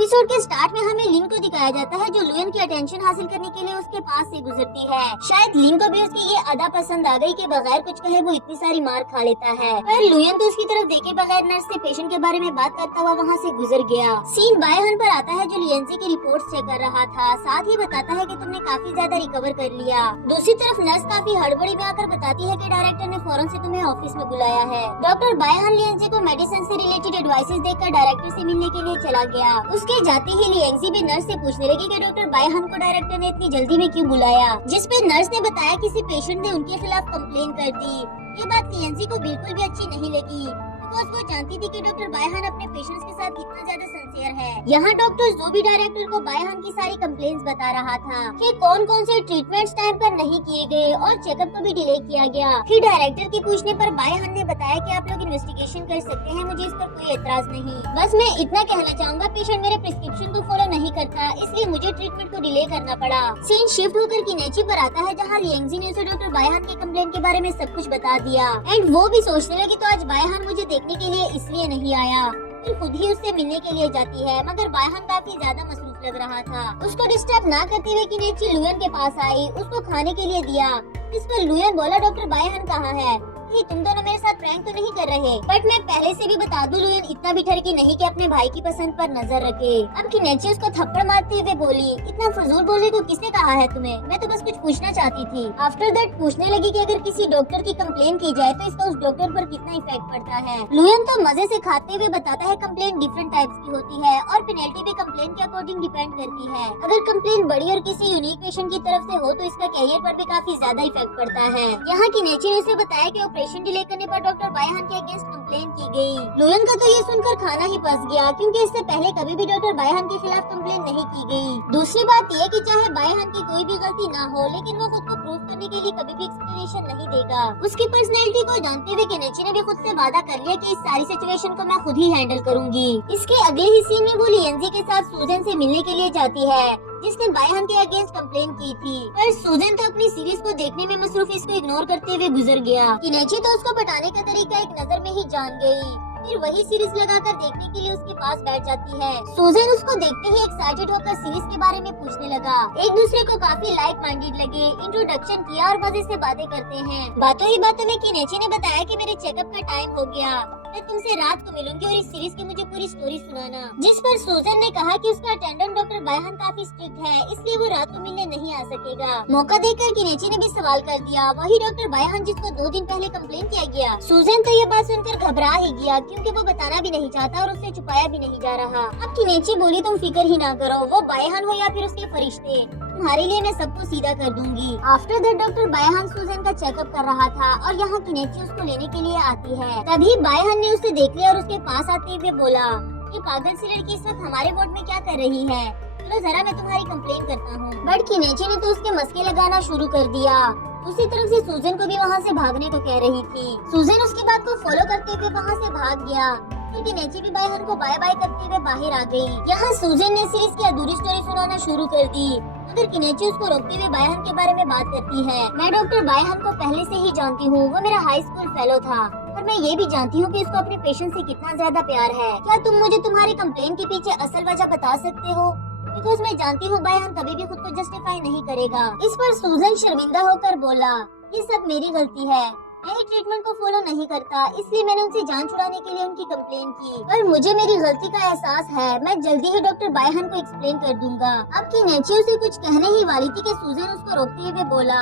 Episode के start में हमें लिन को दिखाया जाता है जो लुयन की अटेंशन हासिल करने के लिए उसके पास से गुजरती है। शायद लिन को भी उसकी ये अदा पसंद आ गई कि बगैर कुछ कहे वो इतनी सारी मार खा लेता है, पर लुयन तो उसकी तरफ देखे बगैर नर्स से पेशेंट के बारे में बात करता हुआ वहाँ से गुजर गया। सीन बायहन पर आता है जो लियंजी की रिपोर्ट्स चेक कर रहा था, साथ ही बताता है कि तुमने काफी ज्यादा रिकवर कर लिया। दूसरी तरफ नर्स काफी हड़बड़ी में आकर बताती है कि डायरेक्टर ने फौरन से तुम्हें ऑफिस में बुलाया है। डॉक्टर बायहन लियंजी को मेडिसिन से रिलेटेड एडवाइसेस देकर डायरेक्टर से मिलने के लिए चला गया। उसके जाते ही लियंजी भी नर्स से पूछने लगी कि डॉक्टर बायहन को डायरेक्टर ने इतनी जल्दी में क्यों बुलाया, जिस पे नर्स ने बताया किसी पेशेंट ने उनके खिलाफ कंप्लेन कर दी। ये बात लियंजी को बिल्कुल भी अच्छी नहीं लगी, वो जानती थी कि डॉक्टर बायहन अपने पेशेंट्स के साथ कितना ज्यादा सिंसियर है। यहाँ डॉक्टर जो भी डायरेक्टर को बायहन की सारी कंप्लेंट्स बता रहा था कि कौन कौन से ट्रीटमेंट्स टाइम पर नहीं किए गए और चेकअप को भी डिले किया गया। फिर डायरेक्टर के पूछने पर बायहन ने बताया कि आप लोग इन्वेस्टिगेशन कर सकते हैं, मुझे इस पर कोई एतराज नहीं। बस मैं इतना कहना चाहूँगा, पेशेंट मेरे प्रिस्क्रिप्शन को फॉलो नहीं करता, इसलिए मुझे ट्रीटमेंट को डिले करना पड़ा। सीन शिफ्ट होकर किनेची पर आता है जहाँ लियंजी ने उसे डॉक्टर बायहन के कंप्लेंट के बारे में सब कुछ बता दिया एंड वो भी सोचने लगी तो आज बायहन मुझे देखने के लिए इसलिए नहीं आया। फिर खुद ही उससे मिलने के लिए जाती है, मगर बायहन काफी ज्यादा मसरूफ लग रहा था। उसको डिस्टर्ब ना करते हुए किनेची लुयन के पास आई, उसको खाने के लिए दिया। इस पर लुयन बोला डॉक्टर बायहन कहाँ है? तुम दोनों मेरे साथ प्रैंक तो नहीं कर रहे? बट मैं पहले से भी बता दूं, लुयन इतना भी ठरकी नहीं कि अपने भाई की पसंद पर नजर रखे। अब किनेची उसको थप्पड़ मारते हुए बोली, इतना फजूल बोलने को किसने कहा है तुम्हें? मैं तो बस कुछ पूछना चाहती थी। आफ्टर दैट पूछने लगी कि अगर किसी डॉक्टर की कंप्लेन की जाए तो इसका उस डॉक्टर पर कितना इफेक्ट पड़ता है। लुयन तो मजे से खाते हुए बताता है कंप्लेन डिफरेंट टाइप्स की होती है और पेनल्टी भी कंप्लेन के अकॉर्डिंग डिपेंड करती है। अगर कंप्लेन बड़ी और किसी यूनिक पेशेंट की तरफ से हो तो इसका कैरियर पर भी काफी ज्यादा इफेक्ट पड़ता है। यहाँ किनेची ने उसे बताया कि ऑपरेशन डिले करने पर डॉक्टर बायहन के अगेंस्ट कंप्लेन की गई। लुयन का तो ये सुनकर खाना ही पस गया, क्योंकि इससे पहले कभी भी डॉक्टर बायहन के खिलाफ कंप्लेन नहीं की गई। दूसरी बात ये कि चाहे बायहन की कोई भी गलती ना हो, लेकिन वो खुद को प्रूव करने के लिए कभी भी एक्सप्लेनेशन नहीं देगा। उसकी पर्सनैलिटी को जानते हुए किनेची ने भी खुद से वादा कर लिया कि इस सारी सिचुएशन को मैं खुद ही हैंडल करूंगी। इसके अगले ही सीन में वो लियंजी के साथ सूजन से मिलने के लिए जाती है, जिसने बायहन के अगेंस्ट कंप्लेन की थी, पर सूजन तो अपनी सीरीज को देखने में मसरूफ इसको इग्नोर करते हुए गुजर गया। किनेची तो उसको पटाने का तरीका एक नजर में ही जान गई, फिर वही सीरीज लगाकर देखने के लिए उसके पास बैठ जाती है। सूजन उसको देखते ही एक्साइटेड होकर सीरीज के बारे में पूछने लगा। एक दूसरे को काफी लाइक माइंडेड लगे, इंट्रोडक्शन किया और मजे से बातें करते हैं। बातों ही बातों में किनेची ने बताया कि मेरे चेकअप का टाइम हो गया, मैं तुमसे रात को मिलूंगी और इस सीरीज की मुझे पूरी स्टोरी सुनाना। जिस पर सूजन ने कहा कि उसका अटेंडेंट डॉक्टर बायहन काफी स्ट्रिक्ट है, इसलिए वो रात को मिलने नहीं आ सकेगा। मौका देकर किनेची ने भी सवाल कर दिया, वही डॉक्टर बायहन जिसको 2 दिन पहले कंप्लेन किया गया। सूजन तो ये बात सुनकर घबरा ही गया, क्योंकि वो बताना भी नहीं चाहता और उससे छुपाया भी नहीं जा रहा। अब किनेची बोली, तुम फिक्र ही ना करो, वो बायहन हो या फिर उसके फरिश्ते, तुम्हारे लिए मैं सबको सीधा कर दूंगी। आफ्टर दैट डॉक्टर बायहन सूजन का चेकअप कर रहा था और यहाँ किनेची उसको लेने के लिए आती है। तभी बायहन ने उसे देख लिया और उसके पास आते हुए बोला, ये पागल सी लड़की इस वक्त हमारे वार्ड में क्या कर रही है? चलो जरा मैं तुम्हारी कंप्लेन करता हूँ। बट किनेची ने तो उसके मस्के लगाना शुरू कर दिया। दूसरी तरफ से सूजन को भी वहाँ से भागने को कह रही थी। सूजन उसकी बात को फॉलो करते हुए वहाँ से भाग गया। फिर किनेची भी बायहन को बाय बाय करते हुए बाहर आ गई। यहाँ सूजन ने सीरीज की अधूरी स्टोरी सुनाना शुरू कर दी, मगर किनेची उसको रोकते हुए बायहन के बारे में बात करती है। मैं डॉक्टर बायहन को पहले से ही जानती हूँ, वो मेरा हाई स्कूल फेलो था, और मैं ये भी जानती हूँ कि उसको अपने पेशेंट से कितना ज्यादा प्यार है। क्या तुम मुझे तुम्हारी कंप्लेन के पीछे असल वजह बता सकते हो? बिकॉज मैं जानती हूँ बायहन कभी भी खुद को जस्टिफाई नहीं करेगा। इस पर सूजन शर्मिंदा होकर बोला, ये सब मेरी गलती है, मैं ट्रीटमेंट को फॉलो नहीं करता, इसलिए मैंने उनसे जान छुड़ाने के लिए उनकी कंप्लेन की। पर मुझे मेरी गलती का एहसास है, मैं जल्दी ही डॉक्टर बायहन को एक्सप्लेन कर दूंगा। अब किनेची उसे कुछ कहने ही वाली थी कि सूजन उसको रोकते हुए बोला,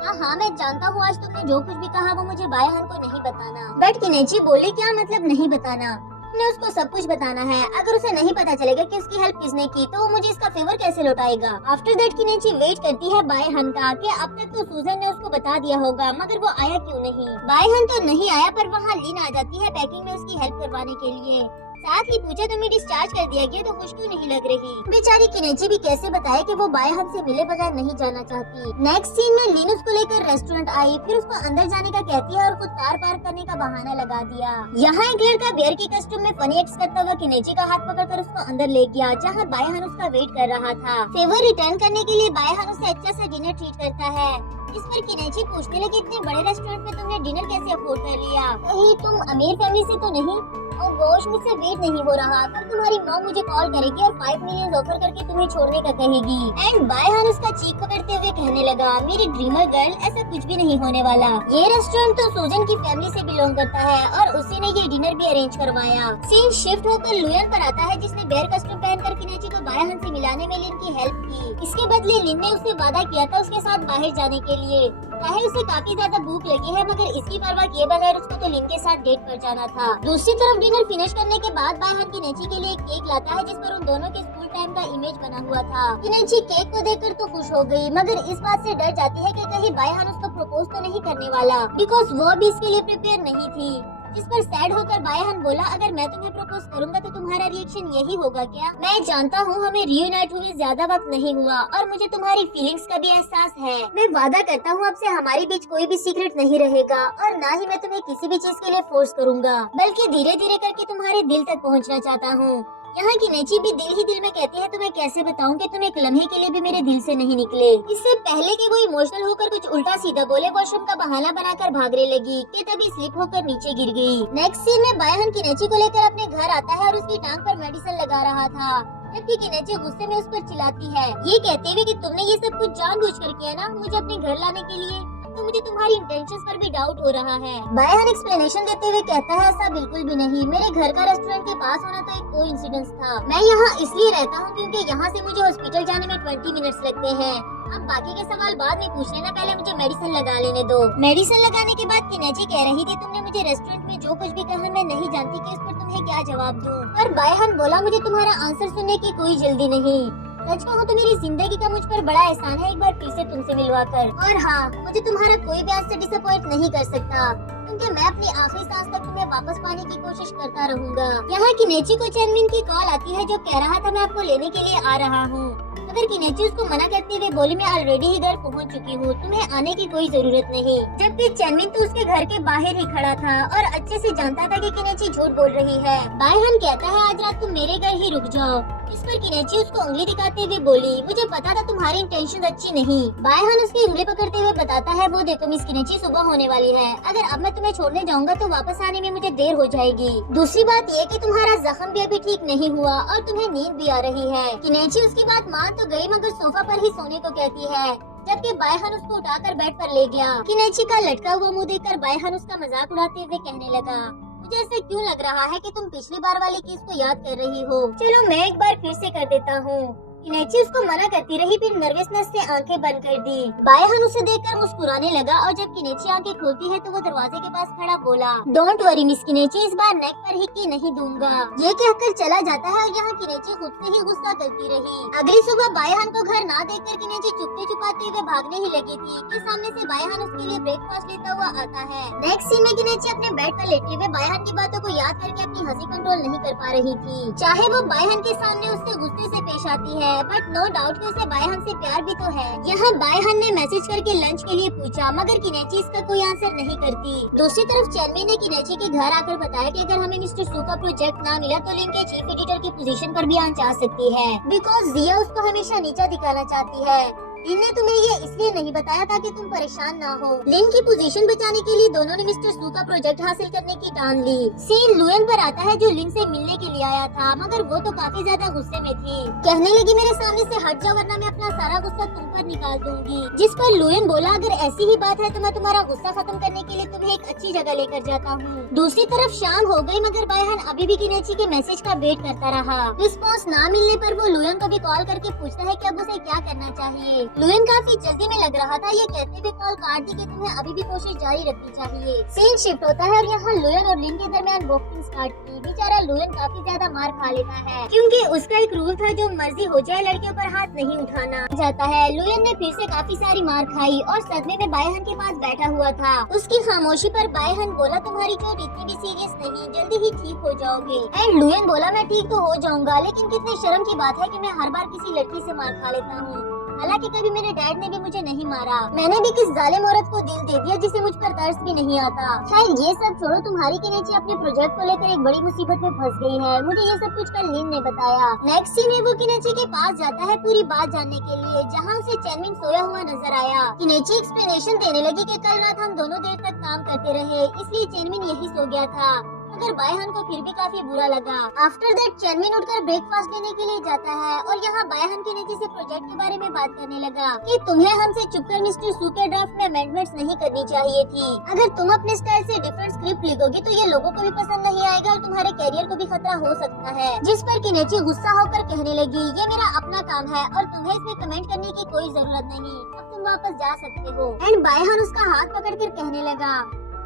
हाँ मैं जानता हूँ आज तुमने जो कुछ भी कहा वो मुझे बायहन को नहीं बताना। बट किनेची बोली, क्या मतलब नहीं बताना? तुमने उसको सब कुछ बताना है। अगर उसे नहीं पता चलेगा कि उसकी हेल्प किसने की तो वो मुझे इसका फेवर कैसे लौटाएगा? आफ्टर दैट किनेची वेट करती है बायहन का कि अब तक तो सूजन ने उसको बता दिया होगा, मगर वो आया क्यों नहीं? बायहन तो नहीं आया, पर वहाँ लिन आ जाती है पैकिंग में उसकी हेल्प करवाने के लिए। साथ ही पूछा, तुम्हें डिस्चार्ज कर दिया गया तो खुश क्यों नहीं लग रही? बेचारी किनेची भी कैसे बताए कि वो बायहन से मिले बगैर नहीं जाना चाहती। नेक्स्ट सीन में लिन उसको लेकर रेस्टोरेंट आई, फिर उसको अंदर जाने का कहती है और खुद कार पार्क करने का बहाना लगा दिया। यहाँ एक लड़का बेयर की कस्टम में फनी एक्ट करता हुआ किनेची का हाथ पकड़कर उसको अंदर ले गया, जहाँ बायहन उसका वेट कर रहा था। फेवर रिटर्न करने के लिए बायहन उसे अच्छा सा डिनर ट्रीट करता है। इस पर किनेची पूछने लगी, इतने बड़े रेस्टोरेंट में तुमने डिनर कैसे अफोर्ड कर लिया? कहीं तुम अमीर फैमिली से तो नहीं? और गोश मुझसे वेट नहीं हो रहा। तब तुम्हारी मॉम मुझे कॉल करेगी और 5 मिलियन ऑफर करके तुम्हें छोड़ने का कहेगी। एंड बायहान उसका चीख पकड़ते हुए कहने लगा, मेरी ड्रीमर गर्ल, ऐसा कुछ भी नहीं होने वाला। ये रेस्टोरेंट तो सूजन की फैमिली से बिलोंग करता है और उसी ने ये डिनर भी अरेंज करवाया। सीन शिफ्ट होकर लुयन पर आता है, जिसने बेयर कस्टम पहनकर किनेची को बायहान से मिलाने में लिन की हेल्प की। इसके बदले लिन ने उससे वादा किया था उसके साथ बाहर जाने के लिए। चाहे उसे काफी ज्यादा भूख लगी है, मगर इसकी परवाह किए बगैर उसको तो लिन के साथ डेट पर जाना था। दूसरी तरफ डिनर फिनिश करने के बाद बायहान किनेची के लिए एक केक लाता है, जिस पर उन दोनों के स्कूल टाइम का इमेज बना हुआ था। किनेची केक को देखकर तो खुश हो गई, मगर इस बात से डर जाती है कि कहीं बायहान उसको प्रपोज तो नहीं करने वाला, बिकॉज वो भी इसके लिए प्रिपेयर नहीं थी। जिस पर सैड होकर बायहान बोला, अगर मैं तुम्हें प्रपोज करूंगा तो तुम्हारा रिएक्शन यही होगा क्या? मैं जानता हूँ हमें रीयूनाइट हुए ज्यादा वक्त नहीं हुआ और मुझे तुम्हारी फीलिंग्स का भी एहसास है। मैं वादा करता हूँ अब से हमारे बीच कोई भी सीक्रेट नहीं रहेगा और ना ही मैं तुम्हें किसी भी चीज के लिए फोर्स करूंगा, बल्कि धीरे धीरे करके तुम्हारे दिल तक पहुँचना चाहता हूँ। यहाँ की नेची भी दिल ही दिल में कहती है, तो मैं कैसे बताऊं कि तुम एक लम्हे के लिए भी मेरे दिल से नहीं निकले। इससे पहले कि वो इमोशनल होकर कुछ उल्टा सीधा बोले, वॉशरूम का बहाना बनाकर भागने लगी कि तभी स्लिप होकर नीचे गिर गई। नेक्स्ट सीन में बायहान की नेची को लेकर अपने घर आता है और उसकी टांग पर मेडिसिन लगा रहा था, जबकि किनेची गुस्से में उस पर चिल्लाती है, ये कहते हुए कि तुमने ये सब कुछ जानबूझकर किया ना मुझे अपने घर लाने के लिए। तो मुझे तुम्हारी इंटेंशंस पर भी डाउट हो रहा है। बायहान एक्सप्लेनेशन देते हुए कहता है, ऐसा बिल्कुल भी नहीं, मेरे घर का रेस्टोरेंट के पास होना तो एक कोइंसिडेंस था। मैं यहाँ इसलिए रहता हूँ क्योंकि यहाँ से मुझे हॉस्पिटल जाने में 20 मिनट्स लगते हैं। अब बाकी के सवाल बाद में पूछ लेना, पहले मुझे मेडिसिन लगा लेने दो। मेडिसिन लगाने के बाद किनेची कह रही थी, तुमने मुझे रेस्टोरेंट में जो कुछ भी कहा मैं नहीं जानती कि उस पर तुम्हें क्या जवाब दूं। पर बायहान बोला, मुझे तुम्हारा आंसर सुनने की कोई जल्दी नहीं। सच कहूँ तो मेरी जिंदगी का मुझ पर बड़ा एहसान है एक बार फिर से तुमसे मिलवाकर। और हाँ, मुझे तुम्हारा कोई भी आज से डिसअपॉइंट नहीं कर सकता, क्योंकि मैं अपनी आखिरी सांस तक तुम्हें वापस पाने की कोशिश करता रहूंगा। यहाँ किनेची को चैनमिन की कॉल आती है, जो कह रहा था मैं आपको लेने के लिए आ रहा हूँ, मगर किनेची उसको मना करते हुए बोली, मैं ऑलरेडी ही घर पहुँच चुकी हूँ, तुम्हें आने की कोई जरूरत नहीं। जबकि चैनमिन तो उसके घर के बाहर ही खड़ा था और अच्छे से जानता था कि किनेची झूठ बोल रही है। बायहान कहता है, आज रात तुम मेरे घर ही रुक जाओ। इस पर किनेची उसको उंगली दिखाते हुए बोली, मुझे पता था तुम्हारी इंटेंशन अच्छी नहीं। बायहान उसकी उंगली पकड़ते हुए बताता है, वो देखो मिस किनेची, सुबह होने वाली है, अगर अब मैं तुम्हें छोड़ने जाऊंगा तो वापस आने में मुझे देर हो जाएगी। दूसरी बात ये कि तुम्हारा जख्म भी अभी ठीक नहीं हुआ और तुम्हें नींद भी आ रही है। किनेची उसकी बात मान तो गई, मगर सोफा पर ही सोने को कहती है, जबकि बायहान उसको उठाकर बेड पर ले गया। किनेची का लटका हुआ मुंह देखकर बायहान उसका मजाक उड़ाते हुए कहने लगा, मुझे ऐसे क्यों लग रहा है कि तुम पिछली बार वाली केस को याद कर रही हो। चलो मैं एक बार फिर से कर देता हूँ। किनेची उसको मना करती रही, फिर नर्वसनेस से आंखें बंद कर दी। बायहान उसे देखकर मुस्कुराने लगा और जब किनेची आंखें खोलती है तो वो दरवाजे के पास खड़ा बोला, डोंट वरी मिस किनेची, इस बार नेक पर ही की नहीं दूंगा। ये कहकर चला जाता है और यहाँ किनेची खुद से ही गुस्सा करती रही। अगली सुबह बायहान को घर ना देखकर किनेची चुपके छुपाते हुए भागने ही लगी थी कि सामने से बायहान उसके लिए ब्रेकफास्ट लेता हुआ आता है। नेक्स्ट सीन में किनेची अपने बेड पर लेटे हुए बायहान की बातों को याद करके अपनी हंसी कंट्रोल नहीं कर पा रही थी। चाहे वो बायहान के सामने उससे गुस्से से पेश आती है, बट नो डाउट कि उसे बायहान से प्यार भी तो है। यहाँ बायहान ने मैसेज करके लंच के लिए पूछा, मगर किनेची इसका कोई आंसर नहीं करती। दूसरी तरफ चैनमी ने किनेची के घर आकर बताया कि अगर हमें मिस्टर सू का प्रोजेक्ट ना मिला तो लिन के चीफ एडिटर की पोजीशन पर भी आना चाह सकती है, बिकॉज जिया उसको हमेशा नीचा दिखाना चाहती है। लिन ने तुम्हें ये इसलिए नहीं बताया ताकि तुम परेशान ना हो। लिन की पोजीशन बचाने के लिए दोनों ने मिस्टर सू का प्रोजेक्ट हासिल करने की ठान ली। सीन लुयन पर आता है, जो लिन से मिलने के लिए आया था, मगर वो तो काफी ज्यादा गुस्से में थी। कहने लगी, मेरे सामने से हट जाओ वरना मैं अपना सारा गुस्सा तुम पर निकाल दूंगी। जिस पर लुयन बोला, अगर ऐसी ही बात है तो मैं तुम्हारा गुस्सा खत्म करने के लिए तुम्हें एक अच्छी जगह लेकर जाता हूँ। दूसरी तरफ शाम हो गई, मगर बायहान अभी भी किनेची के मैसेज का वेट करता रहा। रिस्पॉन्स ना मिलने पर वो लुयन को भी कॉल करके पूछता है कि अब उसे क्या करना चाहिए। लुयन काफी जल्दी में लग रहा था, ये कहते हुए कॉल काट दी कि तुम्हें अभी भी कोशिश जारी रखनी चाहिए। सीन शिफ्ट होता है और यहाँ लुयन और लिन के दरमियान बॉक्सिंग स्टार्ट की। बेचारा लुयन काफी ज्यादा मार खा लेता है, क्योंकि उसका एक रूल था, जो मर्जी हो जाए लड़कियों पर हाथ नहीं उठाना जाता है। लुयन ने फिर से काफी सारी मार खाई और सदमे में बायहान के पास बैठा हुआ था। उसकी खामोशी पर बायहान बोला, तुम्हारी चोट इतनी भी सीरियस नहीं, जल्दी ही ठीक हो जाओगे। एंड लुयन बोला, मैं ठीक तो हो जाऊंगा, लेकिन कितने शर्म की बात है कि मैं हर बार किसी लड़की से मार खा लेता हूँ। हालांकि कभी मेरे डैड ने भी मुझे नहीं मारा, मैंने भी किस जालिम औरत को दिल दे दिया जिसे मुझ पर तरस भी नहीं आता। खैर ये सब छोड़ो, तुम्हारी किनेची अपने प्रोजेक्ट को लेकर एक बड़ी मुसीबत में फंस गई है। मुझे ये सब कुछ कल लिन ने बताया। नेक्स्ट सीन में वो किनेची के पास जाता है पूरी बात जानने के लिए, जहाँ उसे चैनमिन सोया हुआ नजर आया। किनेची एक्सप्लेनेशन देने लगी कि कल रात हम दोनों देर तक काम करते रहे, इसलिए चैनमिन यही सो गया था, सुनकर बायहान को फिर भी काफी बुरा लगा। आफ्टर दैट चेनमिन उठकर ब्रेकफास्ट लेने के लिए जाता है और यहाँ बायहान के नीचे से प्रोजेक्ट के बारे में बात करने लगा कि तुम्हें हमसे चुपकर मिस्टर सू के ड्राफ्ट में अमेंडमेंट्स नहीं करनी चाहिए थी। अगर तुम अपने स्टाइल से डिफरेंट स्क्रिप्ट लिखोगी तो ये लोगों को भी पसंद नहीं आएगा और तुम्हारे करियर को भी खतरा हो सकता है। जिस पर किनेची गुस्सा होकर कहने लगी, ये मेरा अपना काम है और तुम्हें इसमें कमेंट करने की कोई जरूरत नहीं, अब तुम वापस जा सकते हो। एंड बायहान उसका हाथ पकड़कर कहने लगा,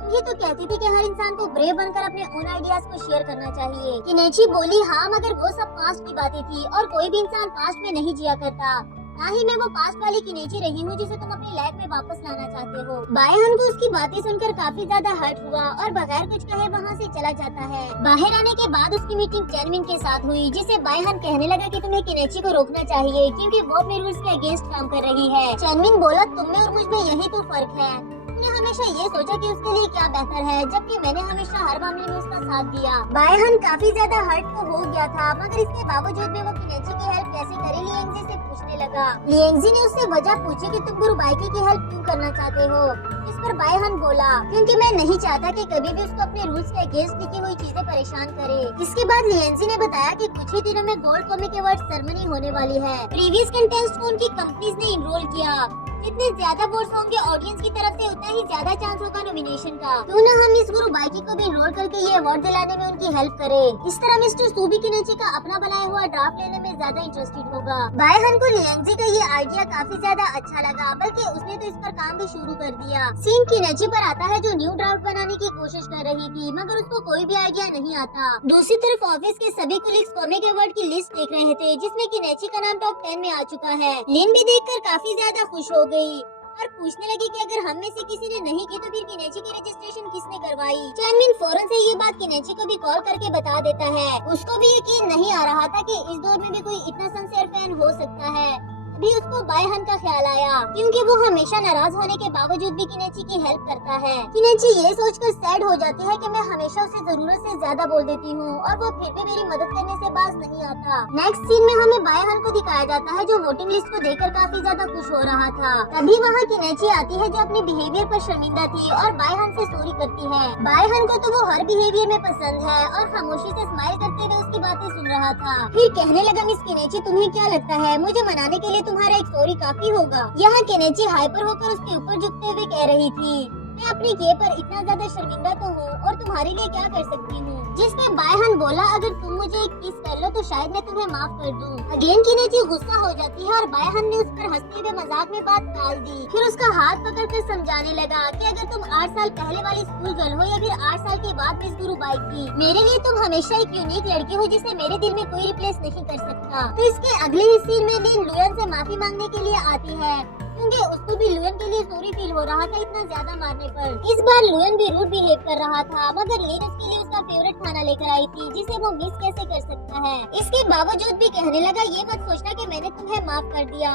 ये तो कहती थी कि हर इंसान को ब्रेव बनकर अपने ओन आइडियाज को शेयर करना चाहिए। किनेची बोली, हाँ मगर वो सब पास्ट की बातें थी और कोई भी इंसान पास्ट में नहीं जिया करता, ना ही मैं वो पास्ट वाली किनेची रही हूँ जिसे तुम अपनी लाइफ में वापस लाना चाहते हो। बायहान को उसकी बातें सुनकर काफी ज्यादा हर्ट हुआ और बगैर कुछ कहे वहाँ से चला जाता है। बाहर आने के बाद उसकी मीटिंग चेनमिन के साथ हुई, जिसे बायहान कहने लगा कि तुम्हें किनेची को रोकना चाहिए क्योंकि वो अपने रूल्स के अगेंस्ट काम कर रही है। चेनमिन बोला, तुम में और मुझ में यही तो फर्क है, तुमने हमेशा ये सोचा कि उसके लिए क्या बेहतर है, जबकि मैंने हमेशा हर मामले में उसका साथ दिया। बायहान काफी ज्यादा हर्ट तो हो गया था, मगर इसके बावजूद भी वो किनेची की हेल्प कैसे करे लिएंगजी से पूछने लगा। लिएंगजी ने उससे वजह पूछी कि तुम गुरु बाइकी की हेल्प क्यों करना चाहते हो। इस पर बायहान बोला, क्योंकि मैं नहीं चाहता कि कभी भी उसको अपने रूल्स के अगेंस्ट लिखी हुई चीजें परेशान करे। इसके बाद लिएंगजी ने बताया कि कुछ ही दिनों में गोल्ड कॉमिक अवार्ड सेरेमनी होने वाली है। प्रीवियस कंटेस्ट को उनकी कंपनीज ने इनरोल किया। जितने ज्यादा वोट्स होंगे ऑडियंस की तरफ से उतना ही ज्यादा चांस होगा नॉमिनेशन का। क्यों न हम इस गुरु बाइकी को भी इनरोल करके ये अवार्ड दिलाने में उनकी हेल्प करें। इस तरह मिस्टर सू भी किनेची का अपना बनाया हुआ ड्राफ्ट लेने में ज्यादा इंटरेस्टेड होगा। बायहान को लिएंगजी का ये आइडिया काफी ज्यादा अच्छा लगा, बल्कि उसने तो इस पर काम भी शुरू कर दिया। सीन किनेची पर आता है जो न्यू ड्राफ्ट बनाने की कोशिश कर रही थी, मगर उसको कोई भी आइडिया नहीं आता। दूसरी तरफ ऑफिस के सभी कोलिग्स कॉमिक अवार्ड की लिस्ट देख रहे थे, जिसमें किनेची का नाम टॉप 10 में आ चुका है। लिन भी देखकर काफी ज्यादा खुश हो गई और पूछने लगी कि अगर हम में से किसी ने नहीं की तो फिर किनेची की रजिस्ट्रेशन किसने करवाई। चेनमिन फौरन से ये बात किनेची को भी कॉल करके बता देता है। उसको भी यकीन नहीं आ रहा था कि इस दौर में भी कोई इतना सिंसियर फैन हो सकता है। अभी उसको बायहान का ख्याल आया, क्योंकि वो हमेशा नाराज होने के बावजूद भी किनेची की हेल्प करता है। किनेची ये सोचकर सैड हो जाती है कि मैं हमेशा उसे जरूरत से ज्यादा बोल देती हूँ और वो फिर भी मेरी मदद करने से बाज नहीं आता। नेक्स्ट सीन में हमें बायहान को दिखाया जाता है जो वोटिंग लिस्ट को देखकर काफी ज्यादा खुश हो रहा था। तभी वहाँ किनेची आती है जो अपने बिहेवियर पर शर्मिंदा थी और बायहान से सॉरी करती है। बायहान को तो वो हर बिहेवियर में पसंद है और खामोशी से स्माइल करते हुए उसकी बातें सुन रहा था। फिर कहने लगा, मिस किनेची तुम्हें क्या लगता है मुझे मनाने के लिए तुम्हारा एक सॉरी काफी होगा। यहाँ किनेची हाइपर होकर उसके ऊपर झुकते हुए कह रही थी, मैं अपनी गे पर इतना ज्यादा शर्मिंदा तो हूँ और तुम्हारे लिए क्या कर सकती हूँ। जिसपे बायहान बोला, अगर तुम मुझे एक किस कर लो तो शायद मैं तुम्हें माफ कर दूँ। अगेन किनेची गुस्सा हो जाती है और बायहान ने उस पर हंसते हुए मजाक में बात टाल दी। फिर उसका हाथ पकड़कर समझाने लगा कि अगर तुम 8 साल पहले वाली स्कूल गर्ल हो या फिर 8 साल के बाद मिस गुरु बाइकी, मेरे लिए तुम हमेशा एक यूनिक लड़की हो जिसे मेरे दिल में कोई रिप्लेस नहीं कर सकता। तो इसके अगले हिस्से में लिन लुयन से माफी मांगने के लिए आती है, क्योंकि उसको भी लुयन के लिए सॉरी फील हो रहा था इतना ज्यादा मारने पर। इस बार लुयन भी रूड बिहेव कर रहा था, मगर लिन उसके लिए उसका फेवरेट खाना लेकर आई थी जिसे वो मिस कैसे कर सकता है। इसके बावजूद भी कहने लगा, ये मत सोचना कि मैंने तुम्हें माफ कर दिया,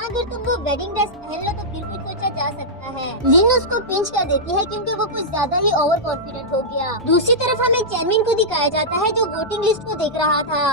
अगर तुम वो वेडिंग ड्रेस पहन लो तो फिर कुछ सोचा जा सकता है। लिन उसको पिंच कर देती है क्योंकि वो कुछ ज्यादा ही ओवर कॉन्फिडेंट हो गया। दूसरी तरफ हमें चेनमिन को दिखाया जाता है जो वोटिंग लिस्ट को देख रहा था।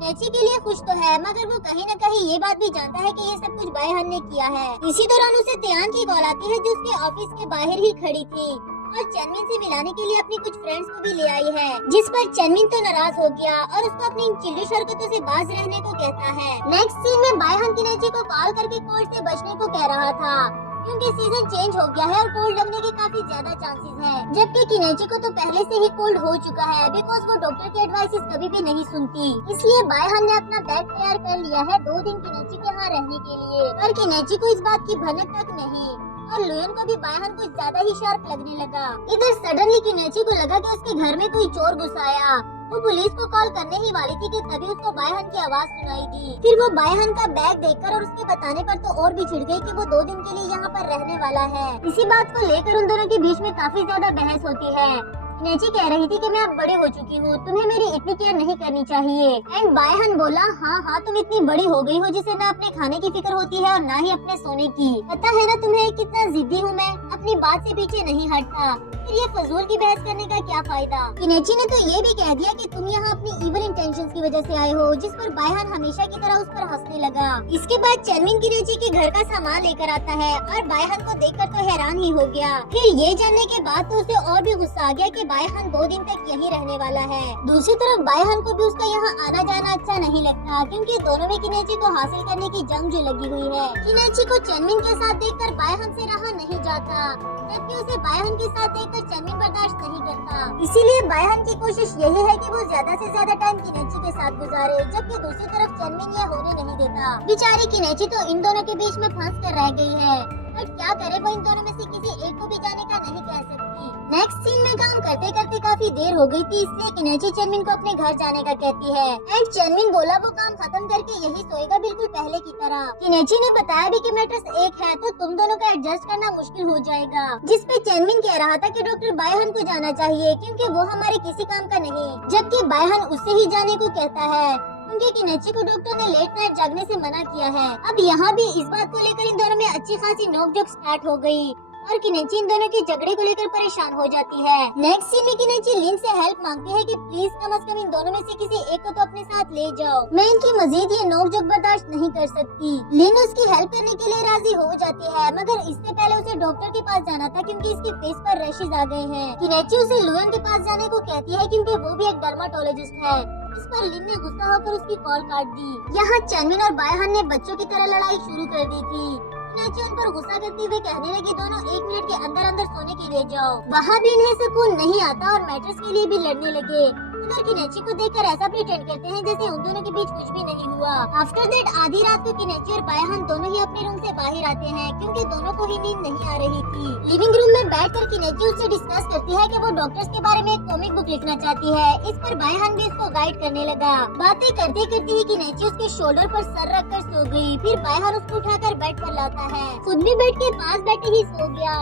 किनेची के लिए खुश तो है, मगर वो कहीं न कहीं ये बात भी जानता है कि ये सब कुछ बायहान ने किया है। इसी दौरान उसे त्यान की कॉल आती है जो उसके ऑफिस के बाहर ही खड़ी थी और चेनमिन से मिलाने के लिए अपनी कुछ फ्रेंड्स को भी ले आई है। जिस पर चेनमिन तो नाराज हो गया और उसको अपनी चिल्लिश हरकतों से बाज रहने को कहता है। नेक्स्ट सीन में बायहान किनेची को कॉल करके कोल्ड से बचने को कह रहा था, क्योंकि सीजन चेंज हो गया है और कोल्ड लगने के काफी ज्यादा चांसेस हैं। जबकि किनेची को तो पहले से ही कोल्ड हो चुका है, बिकॉज वो डॉक्टर की एडवाइसेस कभी भी नहीं सुनती। इसलिए बायहान ने अपना बैग तैयार कर लिया है 2 दिन किनेची के यहाँ रहने के लिए। पर किनेची को इस बात की भनक तक नहीं और लुयन को भी बायहान कुछ ज्यादा ही शार्प लगने लगा। इधर सडनली किनेची को लगा कि उसके घर में कोई चोर घुस आया। वो पुलिस को कॉल करने ही वाली थी कि तभी उसको बायहान की आवाज सुनाई दी। फिर वो बायहान का बैग देखकर और उसके बताने पर तो और भी चिढ़ गई कि वो 2 दिन के लिए यहाँ पर रहने वाला है। इसी बात को लेकर उन दोनों के बीच में काफी ज्यादा बहस होती है। किनेची कह रही थी कि मैं अब बड़ी हो चुकी हूँ, तुम्हें मेरी इतनी केयर नहीं करनी चाहिए। एंड बायहान बोला, हाँ तुम इतनी बड़ी हो गई हो जिसे न अपने खाने की फिक्र होती है और न ही अपने सोने की। पता है ना तुम्हें कितना जिद्दी हूँ मैं, अपनी बात से पीछे नहीं हटता। फिर ये फजूल की बहस करने का क्या फायदा। किनेची ने तो ये भी कह दिया कि तुम यहाँ अपनी इविल इंटेंशंस की वजह से आए हो, जिस पर बायहान हमेशा की तरह उस पर हंसने लगा। इसके बाद चेनमिन किनेची के घर का सामान लेकर आता है और बायहान को देखकर तो हैरान ही हो गया। फिर ये जानने के बाद तो उसे और भी गुस्सा आ गया कि बायहान 2 दिन तक यहीं रहने वाला है। दूसरी तरफ बायहान को भी उसका यहाँ आना जाना अच्छा नहीं लगता, क्योंकि दोनों में किनेची को हासिल करने की जंग जो लगी हुई है। किनेची को चेनमिन के साथ देखकर बायहान से रहा नहीं जाता, जबकि उसे बायहान के साथ देखकर चेनमिन बर्दाश्त नहीं करता। इसीलिए बायहान की कोशिश यही है कि वो ज्यादा से ज्यादा टाइम किनेची के साथ गुजारे, जबकि दूसरी तरफ चेनमिन यह होने नहीं देता। बेचारी किनेची तो इन दोनों के बीच में फंस कर रह गई है, बट क्या करे, वो इन दोनों में से किसी एक को भी जाने का नहीं कह सकती। नेक्स्ट सीन में काम करते करते काफी देर हो गई थी, इसलिए किनेची चेनमिन को अपने घर जाने का कहती है। एंड चेनमिन बोला वो काम खत्म करके यही सोएगा बिल्कुल पहले की तरह। किनेची ने बताया भी कि मैट्रेस एक है तो तुम दोनों का एडजस्ट करना मुश्किल हो जाएगा, जिस पे चेनमिन कह रहा था कि डॉक्टर बायहान को जाना चाहिए क्योंकि वो हमारे किसी काम का नहीं, जबकि बायहान उससे ही जाने को कहता है क्योंकि किनेची को डॉक्टर ने लेट नाइट जागने से मना किया है। अब यहाँ भी इस बात को लेकर इन दोनों में अच्छी खासी नोकझोंक स्टार्ट हो गई और किनेची इन दोनों के झगड़े को लेकर परेशान हो जाती है। नेक्स्ट सीन में किनेची लिन से हेल्प मांगती है कि प्लीज कम से कम इन दोनों में से किसी एक को तो अपने साथ ले जाओ, मैं इनकी मजीद ये नोकझोंक बर्दाश्त नहीं कर सकती। लिन उसकी हेल्प करने के लिए राजी हो जाती है, मगर इससे पहले उसे डॉक्टर के पास जाना था क्योंकि इसकी फेस पर रैशेज आ गए हैं। किनेची उसे लुएन के पास जाने को कहती है क्योंकि वो भी एक डर्माटोलॉजिस्ट है। इस पर लिन ने गुस्सा होकर उसकी कॉल काट दी। यहाँ चेनमिन और बायहान ने बच्चों की तरह लड़ाई शुरू कर दी थी। किनेची उन पर गुस्सा करते हुए कहने लगी दोनों 1 मिनट के अंदर अंदर सोने के लिए जाओ। वहाँ भी इन्हें सुकून नहीं आता और मैट्रेस के लिए भी लड़ने लगे, मगर किनेची को देखकर ऐसा प्रिटेंड करते हैं जैसे उन दोनों के बीच कुछ भी नहीं हुआ। आफ्टर दैट आधी रात को किनेची और बायहान दोनों ही अपने रूम से बाहर आते हैं क्योंकि दोनों को ही नींद नहीं आ रही थी। लिविंग रूम में बैठकर किनेची उससे डिस्कस करती है कि वो डॉक्टर्स के बारे में एक कॉमिक बुक लिखना चाहती है। इस पर बायहान भी उसको गाइड करने लगा। बातें करते करते ही किनेची उसके शोल्डर पर सर रखकर सो गई। फिर बायहान उसको उठाकर बेड पर लाता है, खुद भी बेड के पास बैठे ही सो गया।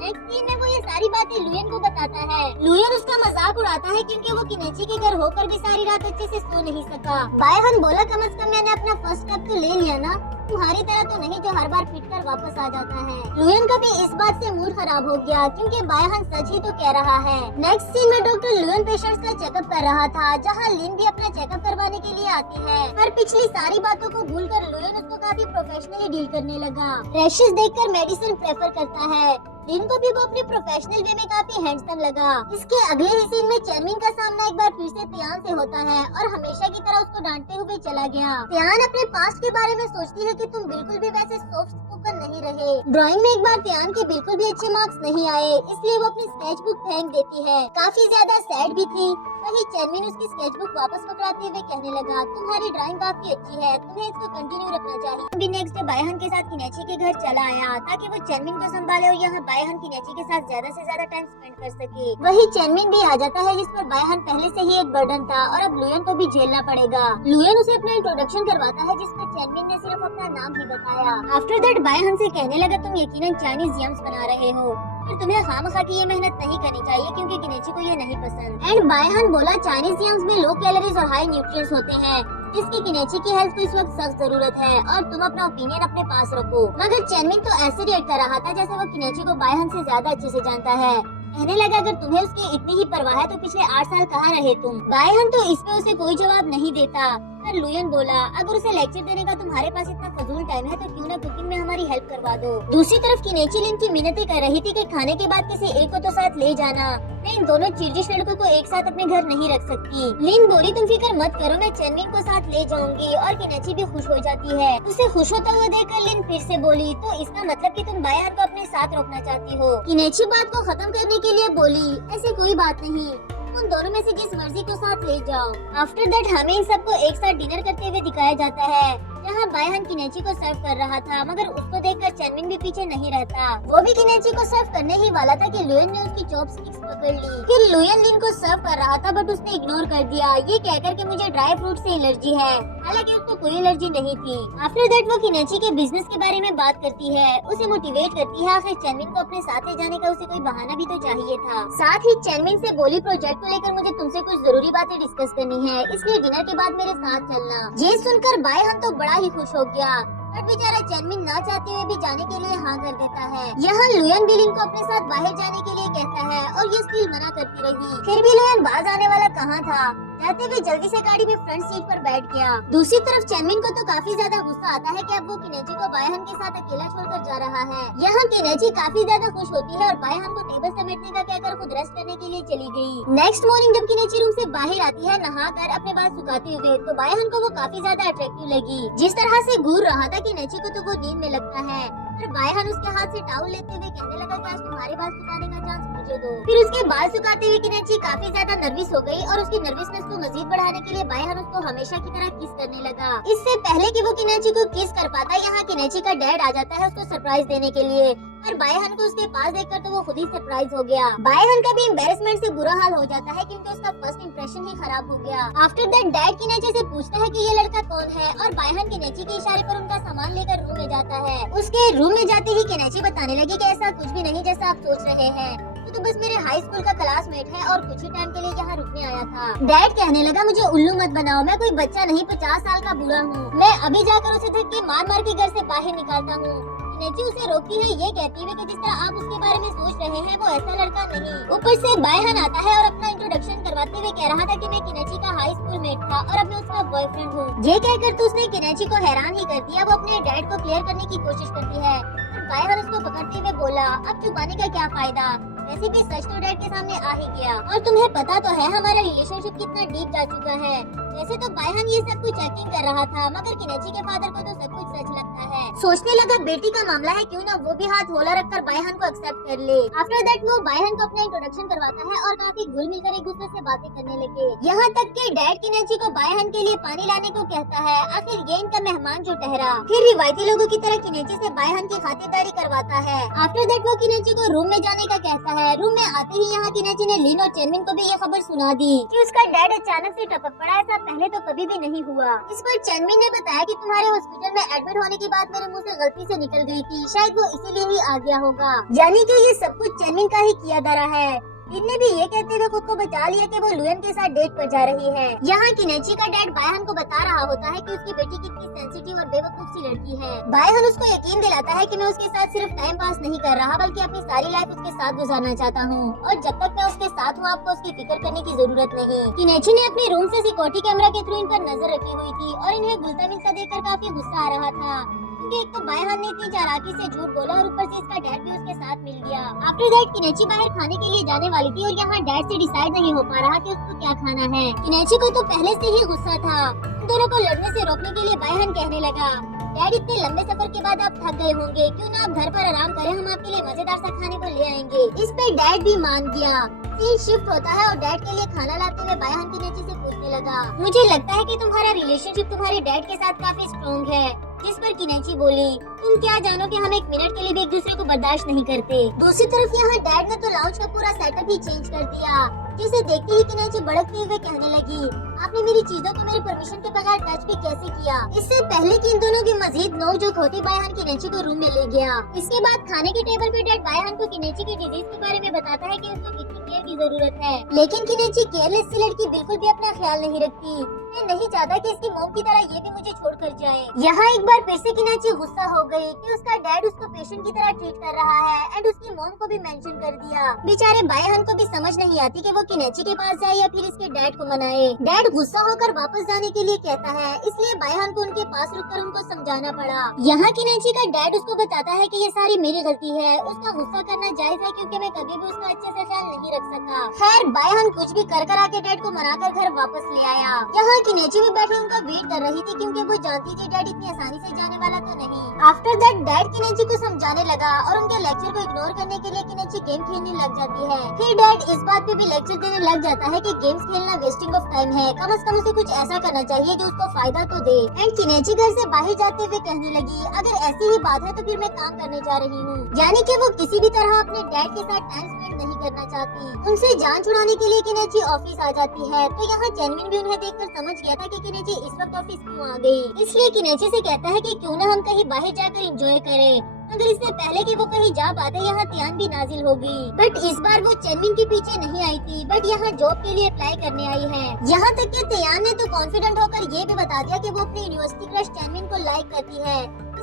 नेक्स्ट सीन में वो ये सारी बातें लुयन को बताता है। लुयन उसका मजाक उड़ाता है क्योंकि वो किनेची के घर होकर भी सारी रात अच्छे से सो नहीं सका। बायहान बोला कम से कम मैंने अपना फर्स्ट स्टेप तो ले लिया ना, तुम्हारी तरह तो नहीं जो हर बार पिट कर वापस आ जाता है। लुयन का भी इस बात से मूड खराब हो गया क्योंकि बायहान सच ही तो कह रहा है। नेक्स्ट सीन में डॉक्टर लुयन पेशेंट्स का चेकअप कर रहा था, जहाँ लिन भी अपना चेकअप करवाने के लिए आती है। पर पिछली सारी बातों को भूलकर लुयन उसको काफी प्रोफेशनली डील करने लगा। रैशेस देखकर मेडिसिन प्रेफर करता है। लिन को भी वो अपने प्रोफेशनल वे में काफी हैंडसम लगा। इसके अगले ही सीन में चेनमिन का सामना एक बार फिर से त्यान से होता है और हमेशा की तरह उसको डांटते हुए चला गया। त्यान अपने पास्ट के बारे में सोचती है कि तुम बिल्कुल भी वैसे सॉफ्ट स्पोकन नहीं रहे। ड्राइंग में एक बार त्यान के बिल्कुल भी अच्छे मार्क्स नहीं आए, इसलिए वो अपनी स्केच बुक फेंक देती है। काफी ज्यादा सैड भी थी। वही चेनमिन उसकी स्केच बुक वापस पकड़ाते हुए कहने लगा तुम्हारी ड्राइंग काफी अच्छी है, तुम्हें इसको कंटिन्यू रखना चाहिए। भी नेक्स्ट डे बायहान के साथ किनेची के घर चला आया ताकि वो चेनमिन को संभाले और यहाँ बायहान किनेची के साथ ज्यादा से ज्यादा टाइम स्पेंड कर सके। वही चेनमिन भी आ जाता है जिस पर बायहान पहले से ही एक बर्डन था और अब लुयन को भी झेलना पड़ेगा। लुयन उसे अपना इंट्रोडक्शन करवाता है जिस पर चेनमिन ने सिर्फ अपना नाम ही बताया। आफ्टर दैट बायहान से कहने लगा तुम यकीनन चाइनीज यम्स बना रहे हो, पर तुम्हें खामखा की ये मेहनत नहीं करनी चाहिए क्योंकि किनेची को ये नहीं पसंद। एंड बायहान बोला चाइनीज यम्स में लो कैलोरीज और हाई न्यूट्रिएंट्स होते हैं जिसकी किनेची की हेल्थ को इस वक्त सख्त जरूरत है और तुम अपना ओपिनियन अपने पास रखो। मगर चेनमिन तो ऐसे रिएक्ट कर रहा था जैसे वो किनेची को बायहान से ज्यादा अच्छे से जानता है। कहने लगा अगर तुम्हें उसकी इतनी ही परवाह है तो पिछले 8 साल कहाँ रहे तुम। बायहान तो इस पे उसे कोई जवाब नहीं देता। पर लुयन बोला अगर उसे लेक्चर देने का तुम्हारे पास इतना फजूल टाइम है तो क्यों ना कुकिंग में हमारी हेल्प करवा दो। दूसरी तरफ किनेची लिन की मिन्नतें कर रही थी कि खाने के बाद किसी एक को तो साथ ले जाना, मैं इन दोनों चिड़चिड़ लड़कों को एक साथ अपने घर नहीं रख सकती। लिन बोली तुम फिक्र मत करो, मैं चेनमिन को साथ ले जाऊंगी और किनेची भी खुश हो जाती है। उसे खुश होता हुआ देखकर लिन फिर से बोली तो इसका मतलब कि तुम बायहान को अपने साथ रोकना चाहती हो। किनेची बात को खत्म करने के लिए बोली ऐसी कोई बात नहीं, उन दोनों में से जिस मर्जी को साथ ले जाओ। आफ्टर दैट हमें इन सबको एक साथ डिनर करते हुए दिखाया जाता है जहाँ बायहान किनेची को सर्व कर रहा था, मगर उसको देखकर चेनमिन भी पीछे नहीं रहता। वो भी किनेची को सर्व करने ही वाला था कि लुयन ने उसकी चॉपस्टिक्स पकड़ ली। फिर लुयन लिन को सर्व कर रहा था बट उसने इग्नोर कर दिया ये कहकर कि मुझे ड्राई फ्रूट से एलर्जी है, हालांकि उसको कोई एलर्जी नहीं थी। आफ्टर दैट वो किनेची के बिजनेस के बारे में बात करती है, उसे मोटिवेट करती है। आखिर चेनमिन को अपने साथ ले जाने का उसे कोई बहाना भी तो चाहिए था। साथ ही चेनमिन से बोली प्रोजेक्ट को लेकर मुझे तुमसे कुछ जरूरी बातें डिस्कस करनी है, इसलिए डिनर के बाद मेरे साथ चलना। ये सुनकर बायहान तो बड़ा ही खुश हो गया। बट बेचारा चेनमिन ना चाहते हुए भी जाने के लिए हाँ कर देता है। यहाँ लुयन भी लिन को अपने साथ बाहर जाने के लिए कहता है और ये स्टिल मना करती रही। फिर भी लुयन बाज आने वाला कहाँ था, जाते हुए जल्दी से गाड़ी में फ्रंट सीट पर बैठ गया। दूसरी तरफ चेनमिन को तो काफी ज्यादा गुस्सा आता है कि अब वो किनेची को बायहन के साथ अकेला छोड़कर जा रहा है। यहाँ किनेची काफी ज्यादा खुश होती है और बायहन को टेबल समेटने का कहकर खुद रेस्ट करने के लिए चली गई। नेक्स्ट मॉर्निंग जब किनेची रूम से बाहर आती है नहाकर अपने बाल सुखाते हुए, तो बायहन को वो काफी ज्यादा अट्रैक्टिव लगी। जिस तरह से घूर रहा था किनेची को तो वो नींद में लगता है। फिर बायहन उसके हाथ से टावल लेते हुए कहने लगा कि आज तुम्हारे बाल सुखाने का चांस मुझे दो। फिर उसके बाल सुखाते हुए किनेची काफी ज्यादा नर्वस हो गई और उसकी नर्वसनेस को मजीद बढ़ाने के लिए बायहन उसको हमेशा की तरह किस करने लगा। इससे पहले कि वो किनेची को किस कर पाता, यहाँ किनेची का डैड आ जाता है उसको सरप्राइज देने के लिए। पर बायहन को उसके पास देखकर तो वो खुद ही सरप्राइज हो गया। बायहन का भी एम्बेरसमेंट से बुरा हाल हो जाता है क्योंकि उसका फर्स्ट इंप्रेशन ही खराब हो गया। आफ्टर दैट डैड किनेची से पूछता है कि ये लड़का कौन है और बायहन किनेची के इशारे पर उनका सामान लेकर रूम में जाता है। उसके रूम में जाते ही किनेची बताने लगी कि ऐसा कुछ भी नहीं जैसा आप सोच रहे हैं, तो बस मेरे हाई स्कूल का क्लासमेट है और कुछ ही टाइम के लिए यहाँ रुकने आया था। डैड कहने लगा मुझे उल्लू मत बनाओ, मैं कोई बच्चा नहीं 50 साल का बूढ़ा हूँ। मैं अभी जाकर उसे धक्के मार मार के घर से बाहर निकालता हूँ। किनेची उसे रोकती है ये कहती है कि जिस तरह आप उसके बारे में सोच रहे हैं वो ऐसा लड़का नहीं। ऊपर से बायहन आता है और अपना इंट्रोडक्शन करवाते हुए कह रहा था कि मैं किनेची का हाई स्कूल मेट था और अब मैं उसका बॉयफ्रेंड हूँ। ये कहकर तो उसने किनेची को हैरान ही कर दिया। वो अपने डैड को क्लियर करने की कोशिश करती है। बायहन उसको पकड़ते हुए बोला अब छुपाने का क्या फायदा, वैसे भी सच तो डैड के सामने आ ही गया और तुम्हें पता तो है हमारा रिलेशनशिप कितना डीप जा चुका है। वैसे तो बायहन ये सब कुछ एक्टिंग कर रहा था मगर किनेची के फादर को तो सब कुछ सच लगता है। सोचने लगा बेटी का मामला है क्यों ना वो भी हाथ होला रखकर बायहन को एक्सेप्ट कर ले। आफ्टर दैट वो बायहन को अपना इंट्रोडक्शन करवाता है और काफी घुल मिलकर एक दूसरे से बातें करने लगे। यहाँ तक कि डैड किनेची को बायहन के लिए पानी लाने को कहता है। आखिर ये इनका मेहमान जो ठहरा। फिर रिवायती लोगों की तरह किनेची से बायहन की खातिरदारी करवाता है। आफ्टर दैट वो किनेची को रूम में जाने का कहता है। रूम में आते ही यहाँ किनेची ने लिन और चेनमिन को भी ये खबर सुना दी कि उसका डैड अचानक से टपक पड़ा, ऐसा पहले तो कभी भी नहीं हुआ। इस पर चेनमिन ने बताया कि तुम्हारे हॉस्पिटल में एडमिट होने की बात मेरे मुंह से गलती से निकल गई थी, शायद वो इसीलिए ही आ गया होगा। यानी कि ये सब कुछ चेनमिन का ही किया धरा है। लिन ने भी ये कहते हुए खुद को बचा लिया कि वो लुयन के साथ डेट पर जा रही है। यहाँ किनेची का डैड बायहन को बता रहा होता है कि उसकी बेटी कितनी सेंसिटिव और बेवकूफ सी लड़की है। बायहन उसको यकीन दिलाता है कि मैं उसके साथ सिर्फ टाइम पास नहीं कर रहा बल्कि अपनी सारी लाइफ उसके साथ गुजारना चाहता हूँ और जब तक मैं उसके साथ हूँ आपको उसकी फिक्र करने की जरूरत नहीं। किनेची ने अपने रूम से सिक्योरिटी कैमरा के थ्रू इन पर नजर रखी हुई थी और इन्हें घुलता मिलता देखकर काफी गुस्सा आ रहा था। एक तो बायहन ने इतनी चालाकी से झूठ बोला और ऊपर से इसका डैड भी उसके साथ मिल गया। आफ्टर दैट किनेची बाहर खाने के लिए जाने वाली थी और यहाँ डैड से डिसाइड नहीं हो पा रहा कि उसको क्या खाना है। किनेची को तो पहले से ही गुस्सा था। उन दोनों को लड़ने से रोकने के लिए बायहन कहने लगा डैड इतने लंबे सफर के बाद आप थक गए होंगे, क्यों ना आप घर पर आराम करें, हम आपके लिए मजेदार सा खाने को ले आएंगे। इस पे डैड भी मान गया। सीन शिफ्ट होता है और डैड के लिए खाना लाते हुए बायहन किनेची से पूछने लगा मुझे लगता है कि तुम्हारा रिलेशनशिप तुम्हारे डैड के साथ काफी स्ट्रॉन्ग है। जिस पर किनेची बोली तुम क्या जानो कि हम एक मिनट के लिए भी एक दूसरे को बर्दाश्त नहीं करते। दूसरी तरफ यहाँ डैड ने तो लाउंज का पूरा सेटअप ही चेंज कर दिया, जिसे देखते ही किनेची भड़कते हुए कहने लगी आपने मेरी चीजों को मेरी परमिशन के बगैर टच भी कैसे किया। इससे पहले कि इन दोनों की मजीद नोकझोंक होती बायहन किनेची को रूम में ले गया। इसके बाद खाने के टेबल पे डैड बायहन को किनेची की डिजीज के बारे में बताता है कि उसको कितनी केयर की जरूरत है, लेकिन किनेची केयरलेस सी लड़की बिल्कुल भी अपना ख्याल नहीं रखती। मैं नहीं चाहता कि इसकी मॉम की तरह ये भी मुझे छोड़कर जाए। यहाँ एक बार फिर से किनेची गुस्सा हो गई कि उसका डैड उसको पेशेंट की तरह ट्रीट कर रहा है एंड उसकी मॉम को भी मेंशन कर दिया। बेचारे बायहन को भी समझ नहीं आती कि वो किनेची के पास जाए या फिर इसके डैड को मनाए। डैड गुस्सा होकर वापस जाने के लिए कहता है, इसलिए बायहन को उनके पास रुककर उनको समझाना पड़ा। यहाँ किनेची का डैड उसको बताता है कि ये सारी मेरी गलती है, उसका गुस्सा करना जायज है क्योंकि मैं कभी भी उसका अच्छे से ख्याल नहीं रख सका। खैर बायहन कुछ भी कर आके डैड को मनाकर घर वापस ले आया। यहाँ किनेची भी बैठे उनका वेट कर रही थी क्योंकि वो जानती थी डैड इतनी आसानी से जाने वाला तो नहीं। आफ्टर दैट डैड किनेची को समझाने लगा और उनके लेक्चर को इग्नोर करने के लिए किनेची गेम खेलने लग जाती है। फिर डैड इस बात पे भी लेक्चर देने लग जाता है कि गेम्स खेलना वेस्टिंग ऑफ टाइम है, कम से कम उसे कुछ ऐसा करना चाहिए जो उसको फायदा तो दे। एंड किनेची घर से बाहर जाते हुए कहने लगी अगर ऐसी ही बात है तो फिर मैं काम करने जा रही हूँ। यानी कि वो किसी भी तरह अपने डैड के साथ टाइम स्पेंड नहीं करना चाहती। उनसे जान छुड़ाने के लिए किनेची ऑफिस आ जाती है तो यहाँ चेनमिन भी उन्हें देखकर समझ गया था कि किनेची इस वक्त ऑफिस क्यों आ गई। इसलिए किनेची से कहता है कि क्यों ना हम कहीं बाहर जाकर एंजॉय करें। मगर इससे पहले कि वो कहीं जा पाते यहाँ तियान भी नाजिल होगी। बट इस बार वो चेनमिन के पीछे नहीं आई थी बट यहाँ जॉब के लिए अप्लाई करने आई है। यहाँ तक कि तियान ने तो कॉन्फिडेंट होकर ये भी बता दिया कि वो अपनी यूनिवर्सिटी क्रश चेनमिन को लाइक करती है।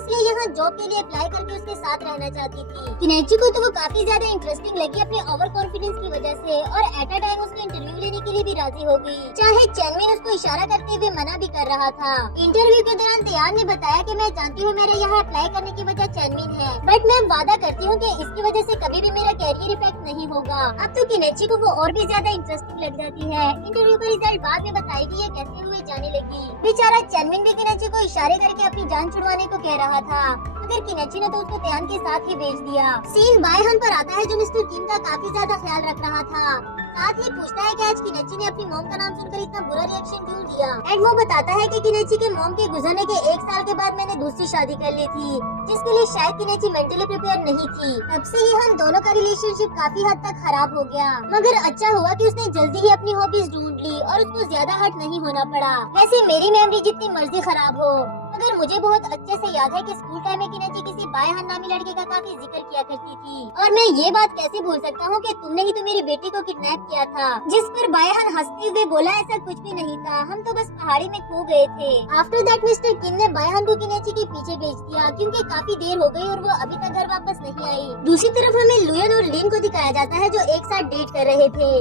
इसलिए यहाँ जॉब के लिए अप्लाई करके उसके साथ रहना चाहती थी। किनेची को तो वो काफी ज्यादा इंटरेस्टिंग लगी अपने ओवर कॉन्फिडेंस की वजह से और एट अ टाइम उसका इंटरव्यू लेने के लिए भी राजी हो गई, चाहे चैनविन उसको इशारा करते हुए मना भी कर रहा था। इंटरव्यू के दौरान तयान ने बताया कि मैं जानती हूँ मेरे यहाँ अप्लाई करने की वजह चैनविन है, बट मैं वादा करती हूँ कि इसकी वजह से कभी भी मेरा कैरियर इफेक्ट नहीं होगा। अब तो किनेची को वो और भी ज्यादा इंटरेस्टिंग लग जाती है। इंटरव्यू का रिजल्ट बाद में बताएगी ये कहते हुए जाने लगी। बेचारा चैनविन भी किनेची को इशारे करके अपनी जान छुड़वाने को कह रहा था, मगर किनेची ने तो उसको तयान के साथ ही भेज दिया। सीन बायहान पर आता है जो मिस्टर किम का काफी ज्यादा ख्याल रख रहा था। साथ ही पूछता है कि आज किनेची ने अपनी मॉम का नाम सुनकर इतना बुरा रिएक्शन क्यों दिया। एंड वो बताता है कि किनेची के मॉम के गुजरने के 1 साल के बाद मैंने दूसरी शादी कर ली थी, जिसके लिए शायद किनेची मेंटली प्रिपेयर नहीं थी। तब से ही हम दोनों का रिलेशनशिप काफी हद तक खराब हो गया, मगर अच्छा हुआ कि उसने जल्दी ही अपनी हॉबीज ढूंढ ली और उसको ज्यादा हर्ट नहीं होना पड़ा। वैसे मेरी मेमोरी जितनी मर्जी खराब हो, मगर मुझे बहुत अच्छे से याद है कि स्कूल टाइम में किनेची किसी बायहान नामी लड़के का काफी जिक्र किया करती थी, और मैं ये बात कैसे भूल सकता हूँ कि तुमने ही तो मेरी बेटी को किडनैप किया था। जिस पर बायहान हंसते हुए बोला ऐसा कुछ भी नहीं था, हम तो बस पहाड़ी में खो गए थे। आफ्टर दैट मिस्टर किन ने बायहान को किनेची के पीछे भेज दिया क्योंकि काफी देर हो गई और वो अभी तक घर वापस नहीं आई। दूसरी तरफ हमें लुयन और लिन को दिखाया जाता है जो एक साथ डेट कर रहे थे।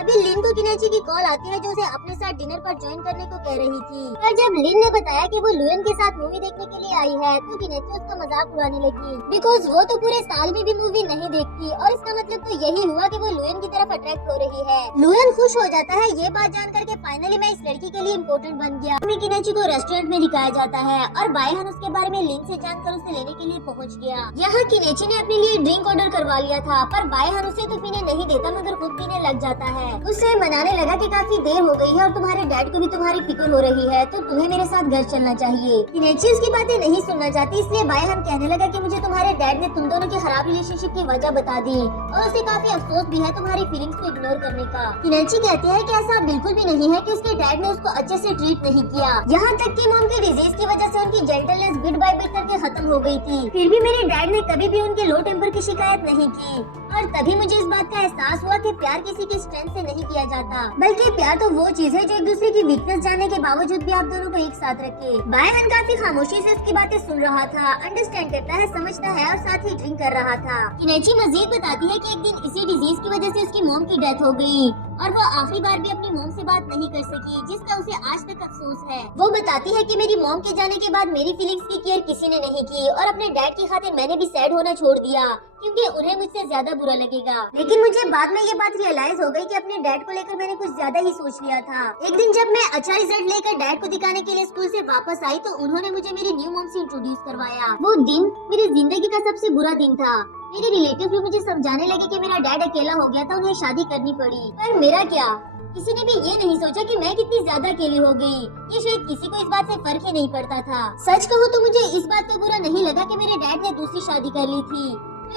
अभी लिन को किनेची की कॉल आती है जो उसे अपने साथ डिनर पर ज्वाइन करने को कह रही थी, पर जब लिन ने बताया कि वो लुयन के साथ मूवी देखने के लिए आई है तो किनेची उसका मजाक उड़ाने लगी, बिकॉज वो तो पूरे साल में भी मूवी नहीं देखती और इसका मतलब तो यही हुआ कि वो लुयन की तरफ अट्रैक्ट हो रही है। लुयन खुश हो जाता है ये बात जानकर के फाइनली मैं इस लड़की के लिए इम्पोर्टेंट बन गया। हमें किनेची को रेस्टोरेंट में दिखाया जाता है और बायहान उसके बारे में लिन से जानकर उसे लेने के लिए पहुँच गया। यहाँ किनेची ने अपने लिए ड्रिंक ऑर्डर करवा लिया था, पर बायहान उसे तो पीने नहीं देता मगर खुद पीने लग जाता है। उसे मनाने लगा कि काफी देर हो गई है और तुम्हारे डैड को भी तुम्हारी फिक्र हो रही है, तो तुम्हें मेरे साथ घर चलना चाहिए। किनेची उसकी बातें नहीं सुनना चाहती, इसलिए बायहान कहने लगा कि मुझे तुम्हारे डैड ने तुम दोनों की खराब रिलेशनशिप की वजह बता दी और उसे काफी अफसोस भी है तुम्हारी फीलिंग्स को इग्नोर करने का। किनेची कहती है कि ऐसा बिल्कुल भी नहीं है कि उसके डैड ने उसको अच्छे से ट्रीट नहीं किया, यहाँ तक कि मॉम के डिजीज की वजह से उनकी जेंटलनेस बिट बाय बिट करके खत्म हो गई थी, फिर भी मेरे डैड ने कभी भी उनके लो टेम्पर की शिकायत नहीं की। और तभी मुझे इस बात का एहसास हुआ कि प्यार किसी की स्ट्रेंथ से नहीं किया जाता, बल्कि प्यार तो वो चीज है जो एक दूसरे की वीकनेस जानने के बावजूद भी आप दोनों को एक साथ रखे। बायहान काफी खामोशी से उसकी बातें सुन रहा था, अंडरस्टैंड करता है, समझता है और साथ ही ड्रिंक कर रहा था। किनेची मजीद बताती है कि एक दिन इसी डिजीज की वजह से उसकी मॉम की डेथ हो गई और वो आखिरी बार भी अपनी मॉम से बात नहीं कर सकी, जिसका उसे आज तक अफसोस है। वो बताती है कि मेरी मॉम के जाने के बाद मेरी फीलिंग्स की केयर किसी ने नहीं की और अपने डैड की खातिर मैंने भी सैड होना छोड़ दिया क्योंकि उन्हें मुझसे ज्यादा बुरा लगेगा। लेकिन मुझे बाद में ये बात रियलाइज हो गई कि अपने डैड को लेकर मैंने कुछ ज्यादा ही सोच लिया था। एक दिन जब मैं अच्छा रिजल्ट लेकर डैड को दिखाने के लिए स्कूल से वापस आई तो उन्होंने मुझे मेरी न्यू मॉम से इंट्रोड्यूस करवाया। वो दिन मेरी जिंदगी का सबसे बुरा दिन था। मेरे रिलेटिव भी मुझे समझाने लगे कि मेरा डैड अकेला हो गया था, उन्हें शादी करनी पड़ी, पर मेरा क्या, किसी ने भी ये नहीं सोचा कि मैं कितनी ज्यादा अकेली हो गई। ये शायद किसी को इस बात से फर्क ही नहीं पड़ता था। सच कहूँ तो मुझे इस बात का बुरा नहीं लगा कि मेरे डैड ने दूसरी शादी कर ली थी।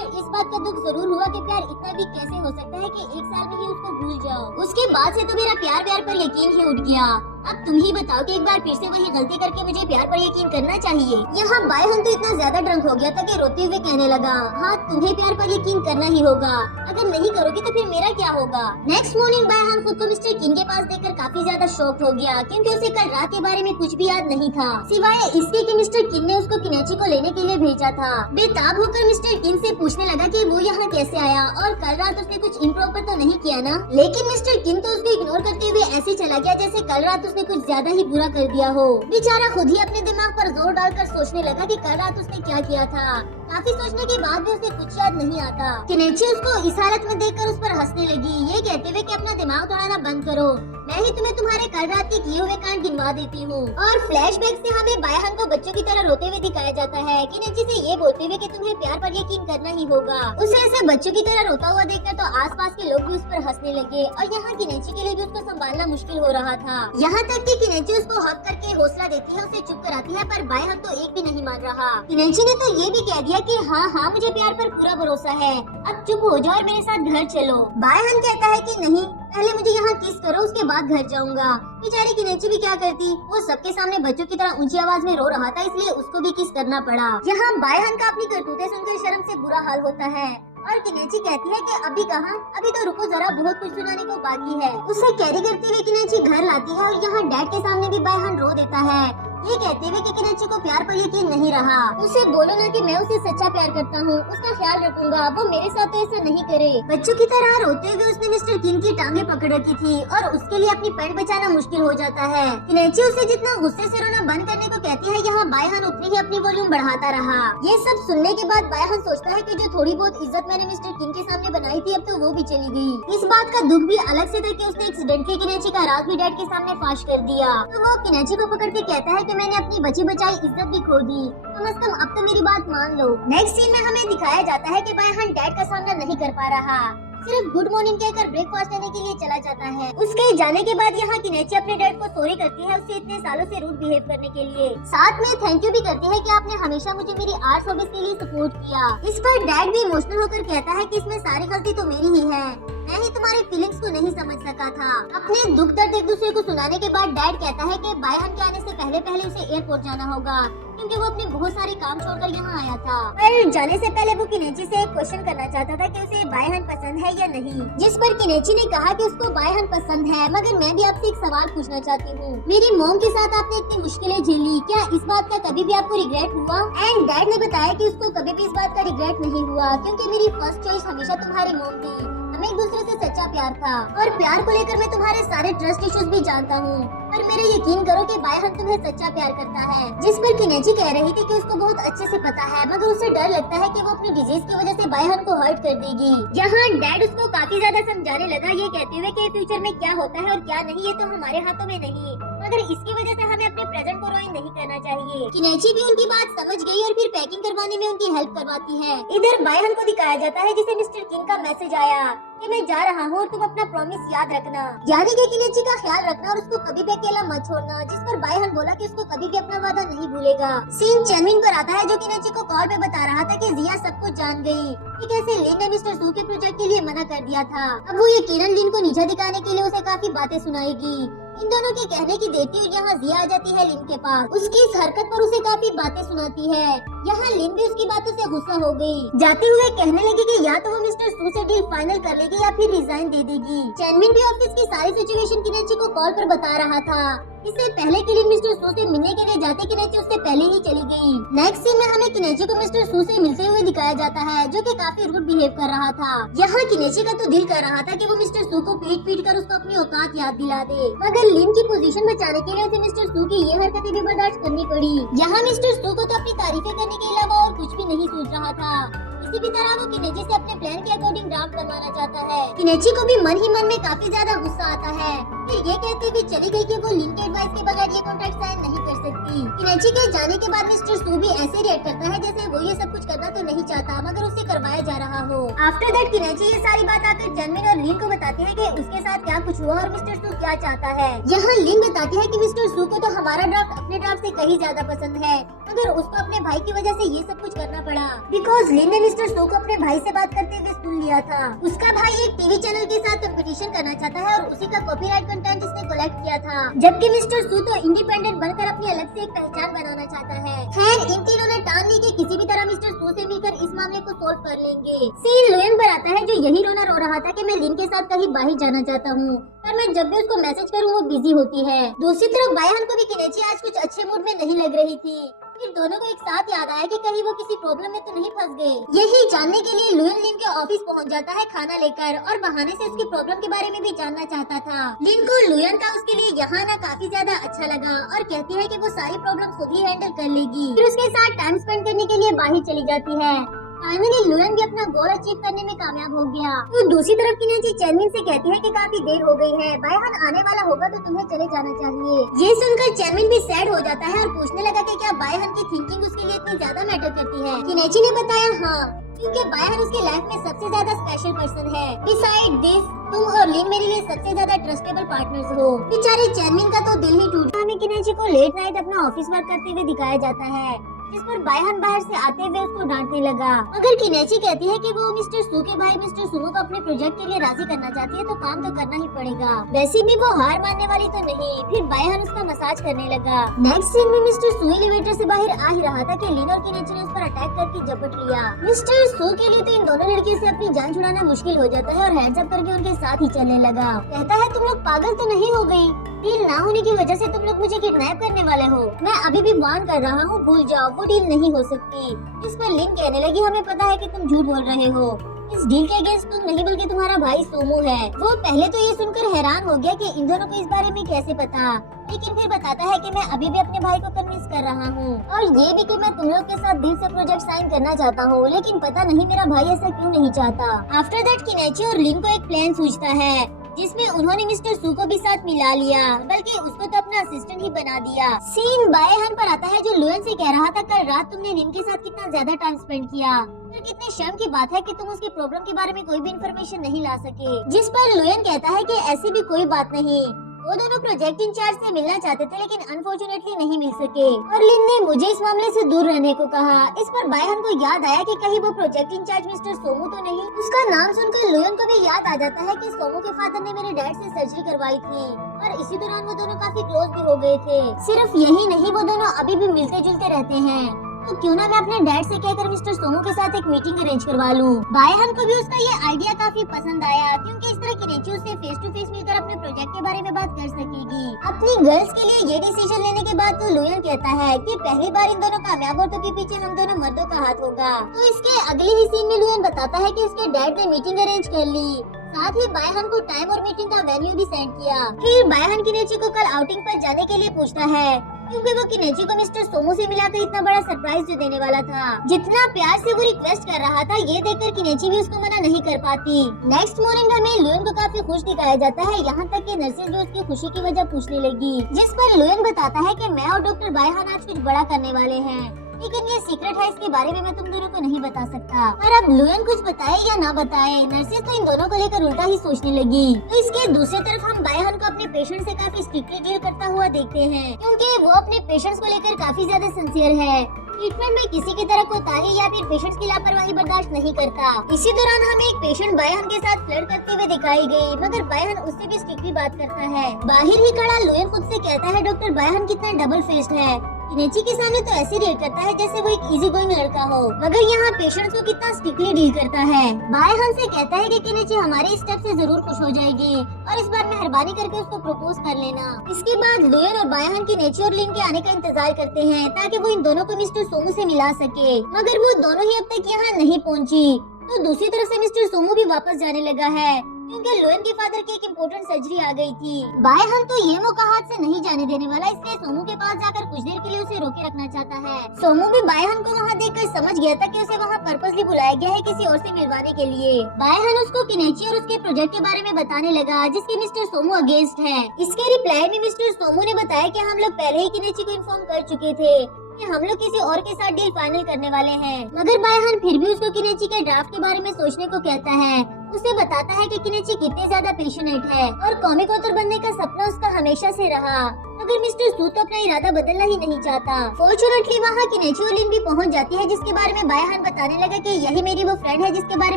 इस बात का दुख जरूर हुआ कि प्यार इतना भी कैसे हो सकता है कि 1 साल में ही उसको भूल जाओ। उसके बाद से तो मेरा प्यार पर यकीन ही उठ गया। अब तुम ही बताओ कि एक बार फिर से वही गलती करके मुझे प्यार पर यकीन करना चाहिए। यहाँ बायहान तो इतना ज्यादा ड्रंक हो गया था कि रोते हुए कहने लगा, हाँ तुम्हें प्यार पर यकीन करना ही होगा, अगर नहीं करोगी तो फिर मेरा क्या होगा। नेक्स्ट मॉर्निंग बायहान खुद को मिस्टर किन के पास देखकर काफी ज्यादा शॉक्ड हो गया क्योंकि उसे कल रात के बारे में कुछ भी याद नहीं था, सिवाय इसके कि मिस्टर किन ने उसको किनेची को लेने के लिए भेजा था। बेताब होकर मिस्टर किन से पूछने लगा कि वो यहाँ कैसे आया और कल रात उसने कुछ इम्प्रॉपर तो नहीं किया ना। लेकिन मिस्टर किन तो उसको इग्नोर करते हुए ऐसे चला गया जैसे कल रात उसने कुछ ज्यादा ही बुरा कर दिया हो। बेचारा खुद ही अपने दिमाग पर जोर डालकर सोचने लगा कि कल रात उसने क्या किया था। काफी सोचने के बाद भी उसे कुछ याद नहीं आता। किनेची उसको इस हालत में देखकर उस पर हंसने लगी, ये कहते हुए कि अपना दिमाग दौड़ाना बंद करो, मैं ही तुम्हें तुम्हारे कल रात के किए हुए कांड गिनवा देती हूँ। और फ्लैशबैक से हमें बायहान को बच्चों की तरह रोते हुए दिखाया जाता है, किनेची से ये बोलते हुए कि तुम्हें प्यार पर यकीन करना ही होगा। उसे ऐसे बच्चों की तरह रोता हुआ देखकर तो आसपास के लोग भी उस पर हंसने लगे और यहाँ किनेची के लिए भी उसको संभालना मुश्किल हो रहा था। यहाँ तक कि किनेची उसको हक करके हौसला देती है, उसे चुप कराती है, पर बायहान तो एक भी नहीं मान रहा। किनेची ने तो ये भी कह दिया कि हाँ हाँ मुझे प्यार पर पूरा भरोसा है, अब चुप हो जाओ और मेरे साथ घर चलो। बायहान कहता है कि नहीं, पहले मुझे यहाँ किस करो उसके बाद घर जाऊंगा। बेचारी किनेची भी क्या करती, वो सबके सामने बच्चों की तरह ऊंची आवाज में रो रहा था, इसलिए उसको भी किस करना पड़ा। यहाँ बायहान का अपनी करतूतें सुनकर शर्म से बुरा हाल होता है और किनेची कहती है कि अभी कहाँ, अभी तो रुको जरा, बहुत कुछ सुनाने को बाकी है। उसे कैरी करते हुए किनेची घर लाती है और यहाँ डैड के सामने भी बायहान रो देता है ये कहते हुए कि किनेची को प्यार पर यकीन नहीं रहा। उसे बोलो ना कि मैं उसे सच्चा प्यार करता हूँ, उसका ख्याल रखूंगा, वो मेरे साथ तो ऐसा नहीं करे। बच्चों की तरह रोते हुए उसने मिस्टर किन की टांगे पकड़ रखी थी और उसके लिए अपनी पैंट बचाना मुश्किल हो जाता है। किनेची उसे जितना गुस्से से रोना बंद करने को कहती है, यहाँ बायहान उतनी ही अपनी वॉल्यूम बढ़ाता रहा। ये सब सुनने के बाद बायहान सोचता है कि जो थोड़ी बहुत इज्जत मैंने मिस्टर किन के सामने बनाई थी अब तो वो भी चली गई। इस बात का दुख भी अलग से था कि उसने एक्सीडेंटली किनेची का राज भी डैड के सामने फाश कर दिया। तो वो किनेची को पकड़ के कहता है कि मैंने अपनी बची बचाई इज्जत भी खो दी, कम से कम अब तो मेरी बात मान लो। नेक्स्ट सीन में हमें दिखाया जाता है कि बायहान डैड का सामना नहीं कर पा रहा, सिर्फ गुड मॉर्निंग कहकर ब्रेकफास्ट लेने के लिए चला जाता है। उसके जाने के बाद यहाँ किनेची अपने डैड को सॉरी करती है उससे इतने सालों से रूड बिहेव करने के लिए। साथ में थैंक यू भी करती है कि आपने हमेशा मुझे मेरी आर्ट्स हॉबीज के लिए सपोर्ट किया। इस पर डैड भी इमोशनल होकर कहता है कि इसमें सारी गलती तो मेरी ही है, मैं ही तुम्हारी फीलिंग्स को नहीं समझ सका था। अपने दुख दर्द एक दूसरे को सुनाने के बाद डैड कहता है कि बायहान के आने से पहले उसे एयरपोर्ट जाना होगा क्योंकि वो अपने बहुत सारे काम छोड़कर यहाँ आया था। पर जाने से पहले वो किनेची से एक क्वेश्चन करना चाहता था कि उसे बायहान पसंद है या नहीं, जिस पर किनेची ने कहा कि उसको बायहान पसंद है, मगर मैं भी आपसे एक सवाल पूछना चाहती हूँ। मेरी मॉम के साथ आपने इतनी मुश्किलें झेली, क्या इस बात का कभी भी आपको रिग्रेट हुआ? एंड डैड ने बताया कि उसको कभी भी इस बात का रिग्रेट नहीं हुआ क्योंकि मेरी फर्स्ट चॉइस हमेशा तुम्हारी मॉम थी। हमें एक दूसरे से सच्चा प्यार था और प्यार को लेकर मैं तुम्हारे सारे ट्रस्ट इश्यूज भी जानता हूँ, पर मेरे यकीन करो कि बायहान तुम्हें सच्चा प्यार करता है। जिस पर किनेची कह रही थी कि उसको बहुत अच्छे से पता है, मगर उसे डर लगता है कि वो अपनी डिजीज की वजह से बायहान को हर्ट कर देगी। यहाँ डैड उसको काफी ज्यादा समझाने लगा, ये कहते हुए कि फ्यूचर में क्या होता है और क्या नहीं ये तो हमारे हाथों में नहीं, मगर इसकी वजह से हमें अपने प्रेजेंट को रुइन नहीं करना चाहिए। किनेची भी उनकी बात समझ गई और फिर पैकिंग करवाने में उनकी हेल्प करवाती है। इधर बायहान को दिखाया जाता है जिसे मिस्टर किंग का मैसेज आया कि मैं जा रहा हूँ और तुम अपना प्रॉमिस याद रखना, यानी कि किनेची का ख्याल रखना और उसको कभी भी अकेला मत छोड़ना। जिस पर बायहान बोला कि उसको कभी भी अपना वादा नहीं भूलेगा। सीन चैनविन पर आता है जो किनेची को कॉल पे बता रहा था कि जिया सब कुछ जान गई कि कैसे लिन ने मिस्टर सू के प्रोजेक्ट के लिए मना कर दिया था। अब वो यकीनन लिन को नीचा दिखाने के लिए उसे काफी बातें सुनाएगी। इन दोनों के कहने की देती और यहाँ जिया आ जाती है लिन के पास। उसकी इस हरकत पर उसे काफी बातें सुनाती है। यहाँ लिन भी उसकी बातों से गुस्सा हो गई, जाते हुए कहने लगी कि या तो वो मिस्टर सू से डील फाइनल कर लेगी या फिर रिजाइन दे देगी। चैनविन भी ऑफिस की सारी सिचुएशन किनेची को कॉल पर बता रहा था। इससे पहले के लिए मिस्टर सू से मिलने के लिए जाते किनेची उससे पहले ही चली गई। नेक्स्ट सीन में हमें किनेची को मिस्टर सू से मिलते हुए दिखाया जाता है जो कि काफी रूड बिहेव कर रहा था। यहाँ किनेची का तो दिल कर रहा था कि वो मिस्टर सू को पीट कर उसको अपनी औकात याद दिला दे, मगर लिन की पोजीशन बचाने के लिए उसे मिस्टर सू की ये हरकतें भी बर्दाश्त करनी पड़ी। यहाँ मिस्टर सू को तो अपनी तारीफें करने के अलावा और कुछ भी नहीं सोच रहा था। किसी भी तरह वो किनेची से अपने प्लान के अकॉर्डिंग ड्राफ्ट बनवाना चाहता है। किनेची को भी मन ही मन में काफी ज्यादा गुस्सा आता है, फिर ये कहते हुए चली गई कि वो लिन के एडवाइस के बगैर ये कॉन्ट्रैक्ट साइन नहीं कर सकती। किनेची के जाने के बाद मिस्टर सू भी ऐसे रिएक्ट करता है जैसे वो ये सब कुछ करना तो नहीं चाहता मगर उससे करवाया जा रहा हो। आफ्टर दैट किनेची ये सारी बात आकर चैनविन और लिन को बताती है कि उसके साथ क्या कुछ हुआ और मिस्टर सू क्या चाहता है। यहाँ लिन बताती है कि मिस्टर सू को तो हमारा ड्राफ्ट अपने ड्राफ्ट से कहीं ज्यादा पसंद है, मगर उसको अपने भाई की वजह से ये सब कुछ करना पड़ा बिकॉज लिन ने मिस्टर सू को अपने भाई से बात करते हुए सुन लिया था। उसका भाई एक टीवी चैनल के साथ कंपटीशन करना चाहता है और उसी का कॉपीराइट कंटेंट इसने कलेक्ट किया था, जबकि मिस्टर सू तो इंडिपेंडेंट बनकर अपनी अलग से एक पहचान बनाना चाहता है। खैर इन तीनों ने ठान ली कि किसी भी तरह मिस्टर सू से मिलकर इस मामले को सोल्व कर लेंगे। सीन लुयन पर आता है जो यही रोना रो रहा था कि मैं लिन के साथ कहीं बाहर जाना चाहता हूँ, पर मैं जब भी उसको मैसेज करूँ वो बिजी होती है। दूसरी तरफ बायहान को भी किनेची आज कुछ अच्छे मूड में नहीं लग रही थी। फिर दोनों को एक साथ याद आया कि कहीं वो किसी प्रॉब्लम में तो नहीं फंस गए। यही जानने के लिए लुयन लिन के ऑफिस पहुंच जाता है खाना लेकर और बहाने से उसकी प्रॉब्लम के बारे में भी जानना चाहता था। लिन को लुयन का उसके लिए यहाँ आना काफी ज्यादा अच्छा लगा और कहती है कि वो सारी प्रॉब्लम खुद ही हैंडल कर लेगी। फिर उसके साथ टाइम स्पेंड करने के लिए बाहर चली जाती है। फाइनली लुयन भी अपना गोल अचीव करने में कामयाब हो गया। तो दूसरी तरफ किनेची चैनविन से कहती है कि काफी देर हो गई है, बायहान आने वाला होगा तो तुम्हें चले जाना चाहिए। ये सुनकर चैनविन भी सैड हो जाता है और पूछने लगा कि क्या बायहान की थिंकिंग उसके लिए इतनी ज्यादा मैटर करती है। किनेची ने बताया हाँ, क्योंकि बायहान उसकी लाइफ में सबसे ज्यादा स्पेशल पर्सन है। बिसाइड दिस तुम और लिन मेरे लिए सबसे ज्यादा ट्रस्टेबल पार्टनर्स हो। बेचारे चैनविन का तो दिल ही टूट गया। हमें किनेची को लेट नाइट अपना ऑफिस वर्क करते हुए दिखाया जाता है, जिस पर बायहान बाहर से आते हुए उसको डांटने लगा। मगर किनेची कहती है कि वो मिस्टर सू के भाई मिस्टर सुमो को अपने प्रोजेक्ट के लिए राजी करना चाहती है तो काम तो करना ही पड़ेगा। वैसे भी वो हार मानने वाली तो नहीं। फिर बायहान उसका मसाज करने लगा। नेक्स्ट सीन में मिस्टर सू एलिवेटर से बाहर आ ही रहा था कि लिन और किनेची ने उस पर अटैक करके झपट लिया। मिस्टर सू के लिए तो इन दोनों लड़कियों से अपनी जान छुड़ाना मुश्किल हो जाता है और हैंड्स अप करके उनके साथ ही चलने लगा। कहता है तुम लोग पागल तो नहीं हो गई, डील ना होने की वजह से तुम लोग मुझे किडनैप करने वाले हो। मैं अभी भी वार्न कर रहा हूँ, भूल जाओ, वो डील नहीं हो सकती। इस पर लिन कहने लगी, हमें पता है कि तुम झूठ बोल रहे हो। इस डील के अगेंस्ट तुम नहीं बल्कि तुम्हारा भाई सोमू है। वो पहले तो ये सुनकर हैरान हो गया कि इन दोनों को इस बारे में कैसे पता, लेकिन फिर बताता है कि मैं अभी भी अपने भाई को कन्विंस कर रहा हूँ और ये भी कि मैं तुम लोग के साथ दिल से प्रोजेक्ट साइन करना चाहता हूँ, लेकिन पता नहीं मेरा भाई ऐसा क्यों नहीं चाहता। आफ्टर दैट किनेची और लिन को एक प्लान सूझता है जिसमें उन्होंने मिस्टर सू को भी साथ मिला लिया, बल्कि उसको तो अपना असिस्टेंट ही बना दिया। सीन बाएहन पर आता है जो लुयन से कह रहा था, कल रात तुमने लिन के साथ कितना ज्यादा टाइम स्पेंड किया। फिर कितने शर्म की बात है कि तुम उसकी प्रॉब्लम के बारे में कोई भी इन्फॉर्मेशन नहीं ला सके। जिस पर लुयन कहता है कि ऐसी भी कोई बात नहीं, वो दोनों प्रोजेक्ट इंचार्ज से मिलना चाहते थे लेकिन अनफॉर्चुनेटली नहीं मिल सके और लिन ने मुझे इस मामले से दूर रहने को कहा। इस पर बाएहन को याद आया कि कहीं वो प्रोजेक्ट इंचार्ज मिस्टर सोमू तो नहीं। उसका नाम सुनकर लुयन को भी याद आ जाता है कि सोमू के फादर ने मेरे डैड से सर्जरी करवाई थी और इसी दौरान वो दोनों काफी क्लोज भी हो गए थे। सिर्फ यही नहीं, वो दोनों अभी भी मिलते जुलते रहते हैं, तो क्यों ना मैं अपने डैड से कहकर मिस्टर सोमू के साथ एक मीटिंग अरेंज करवा लूं। बाएहन को भी उसका ये आइडिया काफी पसंद आया क्योंकि इस तरह किनेची उससे फेस टू फेस मिलकर अपने प्रोजेक्ट के बारे में बात कर सकेगी। अपनी गर्ल्स के लिए ये डिसीजन लेने के बाद तो लुयन कहता है कि पहली बार इन दोनों कामयाब औरतों के पीछे हम दोनों मर्दों का हाथ होगा। तो इसके अगले ही सीन में लुयन बताता है कि उसके डैड ने मीटिंग अरेंज कर ली, साथ ही बाएहन को टाइम और मीटिंग का वेन्यू भी सेंड किया। फिर बाएहन किनेची को कल आउटिंग पर जाने के लिए पूछता है क्योंकि वो किनेची को मिस्टर सोमू से मिलाकर इतना बड़ा सरप्राइज जो देने वाला था। जितना प्यार से वो रिक्वेस्ट कर रहा था, ये देखकर किनेची भी उसको मना नहीं कर पाती। नेक्स्ट मॉर्निंग हमें लुयन को काफी खुश दिखाया जाता है, यहाँ तक कि नर्सेज भी उसकी खुशी की वजह पूछने लगी, जिस पर लुयन बताता है कि मैं और डॉक्टर बाएहन आज कुछ बड़ा करने वाले हैं, लेकिन ये सीक्रेट है, इसके बारे में मैं तुम दोनों को नहीं बता सकता। पर अब लुयन कुछ बताए या ना बताए, नर्सेज तो इन दोनों को लेकर उल्टा ही सोचने लगी। तो इसके दूसरी तरफ हम बाएहन को अपने पेशेंट से काफी स्ट्रिक्टली डील करता हुआ देखते हैं, क्योंकि वो अपने पेशेंट्स को लेकर काफी ज्यादा सिंसियर है। ट्रीटमेंट में किसी की तरह कोताही या फिर पेशेंट्स की लापरवाही बर्दाश्त नहीं करता। इसी दौरान हमें एक पेशेंट बाएहन के साथ फ्लर्ट करते हुए दिखाई गई, मगर बाएहन उससे भी स्ट्रिक्टली बात करता है। बाहर ही खड़ा लुयन खुद से कहता है डॉक्टर बाएहन कितना डबल फेस्ड है। किनेची के सामने तो ऐसे रिएक्ट करता है जैसे वो एक इजी गोइंग लड़का हो, मगर यहाँ पेशेंट्स को कितना स्ट्रिक्टली डील करता है। बाएहन से कहता है कि किनेची हमारे स्टेप से जरूर खुश हो जाएगी और इस बार मेहरबानी करके उसको प्रपोज कर लेना। इसके बाद लुयन और बाएहन किनेची और लिन के आने का इंतजार करते हैं ताकि वो इन दोनों को मिस्टर सोमू से मिला सके, मगर वो दोनों ही अब तक यहाँ नहीं पहुँची। तो दूसरी तरफ से मिस्टर सोमू भी वापस जाने लगा है क्योंकि लुयन के फादर की एक इम्पोर्टेंट सर्जरी आ गई थी। बाएहन तो ये मौका हाथ से नहीं जाने देने वाला, इसलिए सोमू के पास जाकर कुछ देर के लिए उसे रोके रखना चाहता है। सोमू भी बाएहन को वहाँ देखकर समझ गया था कि उसे वहाँ पर्पसली बुलाया गया है किसी और से मिलवाने के लिए। बाएहन उसको किनेची और उसके प्रोजेक्ट के बारे में बताने लगा जिसके मिस्टर सोमू अगेंस्ट है। इसके रिप्लाई में मिस्टर सोमू ने बताया कि हम लोग पहले ही किनेची को इन्फॉर्म कर चुके थे कि हम लोग किसी और के साथ डील फाइनल करने वाले हैं, मगर बाएहन फिर भी उसको किनेची के ड्राफ्ट के बारे में सोचने को कहता है। उसे बताता है कि किनेची कितने ज्यादा पैशनेट है और कॉमिक ऑथर बनने का सपना उसका हमेशा से रहा, मगर मिस्टर सू तो अपना इरादा बदलना ही नहीं चाहता। फॉर्चुनेटली वहाँ किनेची और लिन भी पहुँच जाती है, जिसके बारे में बाएहन बताने लगा कि यही मेरी वो फ्रेंड है जिसके बारे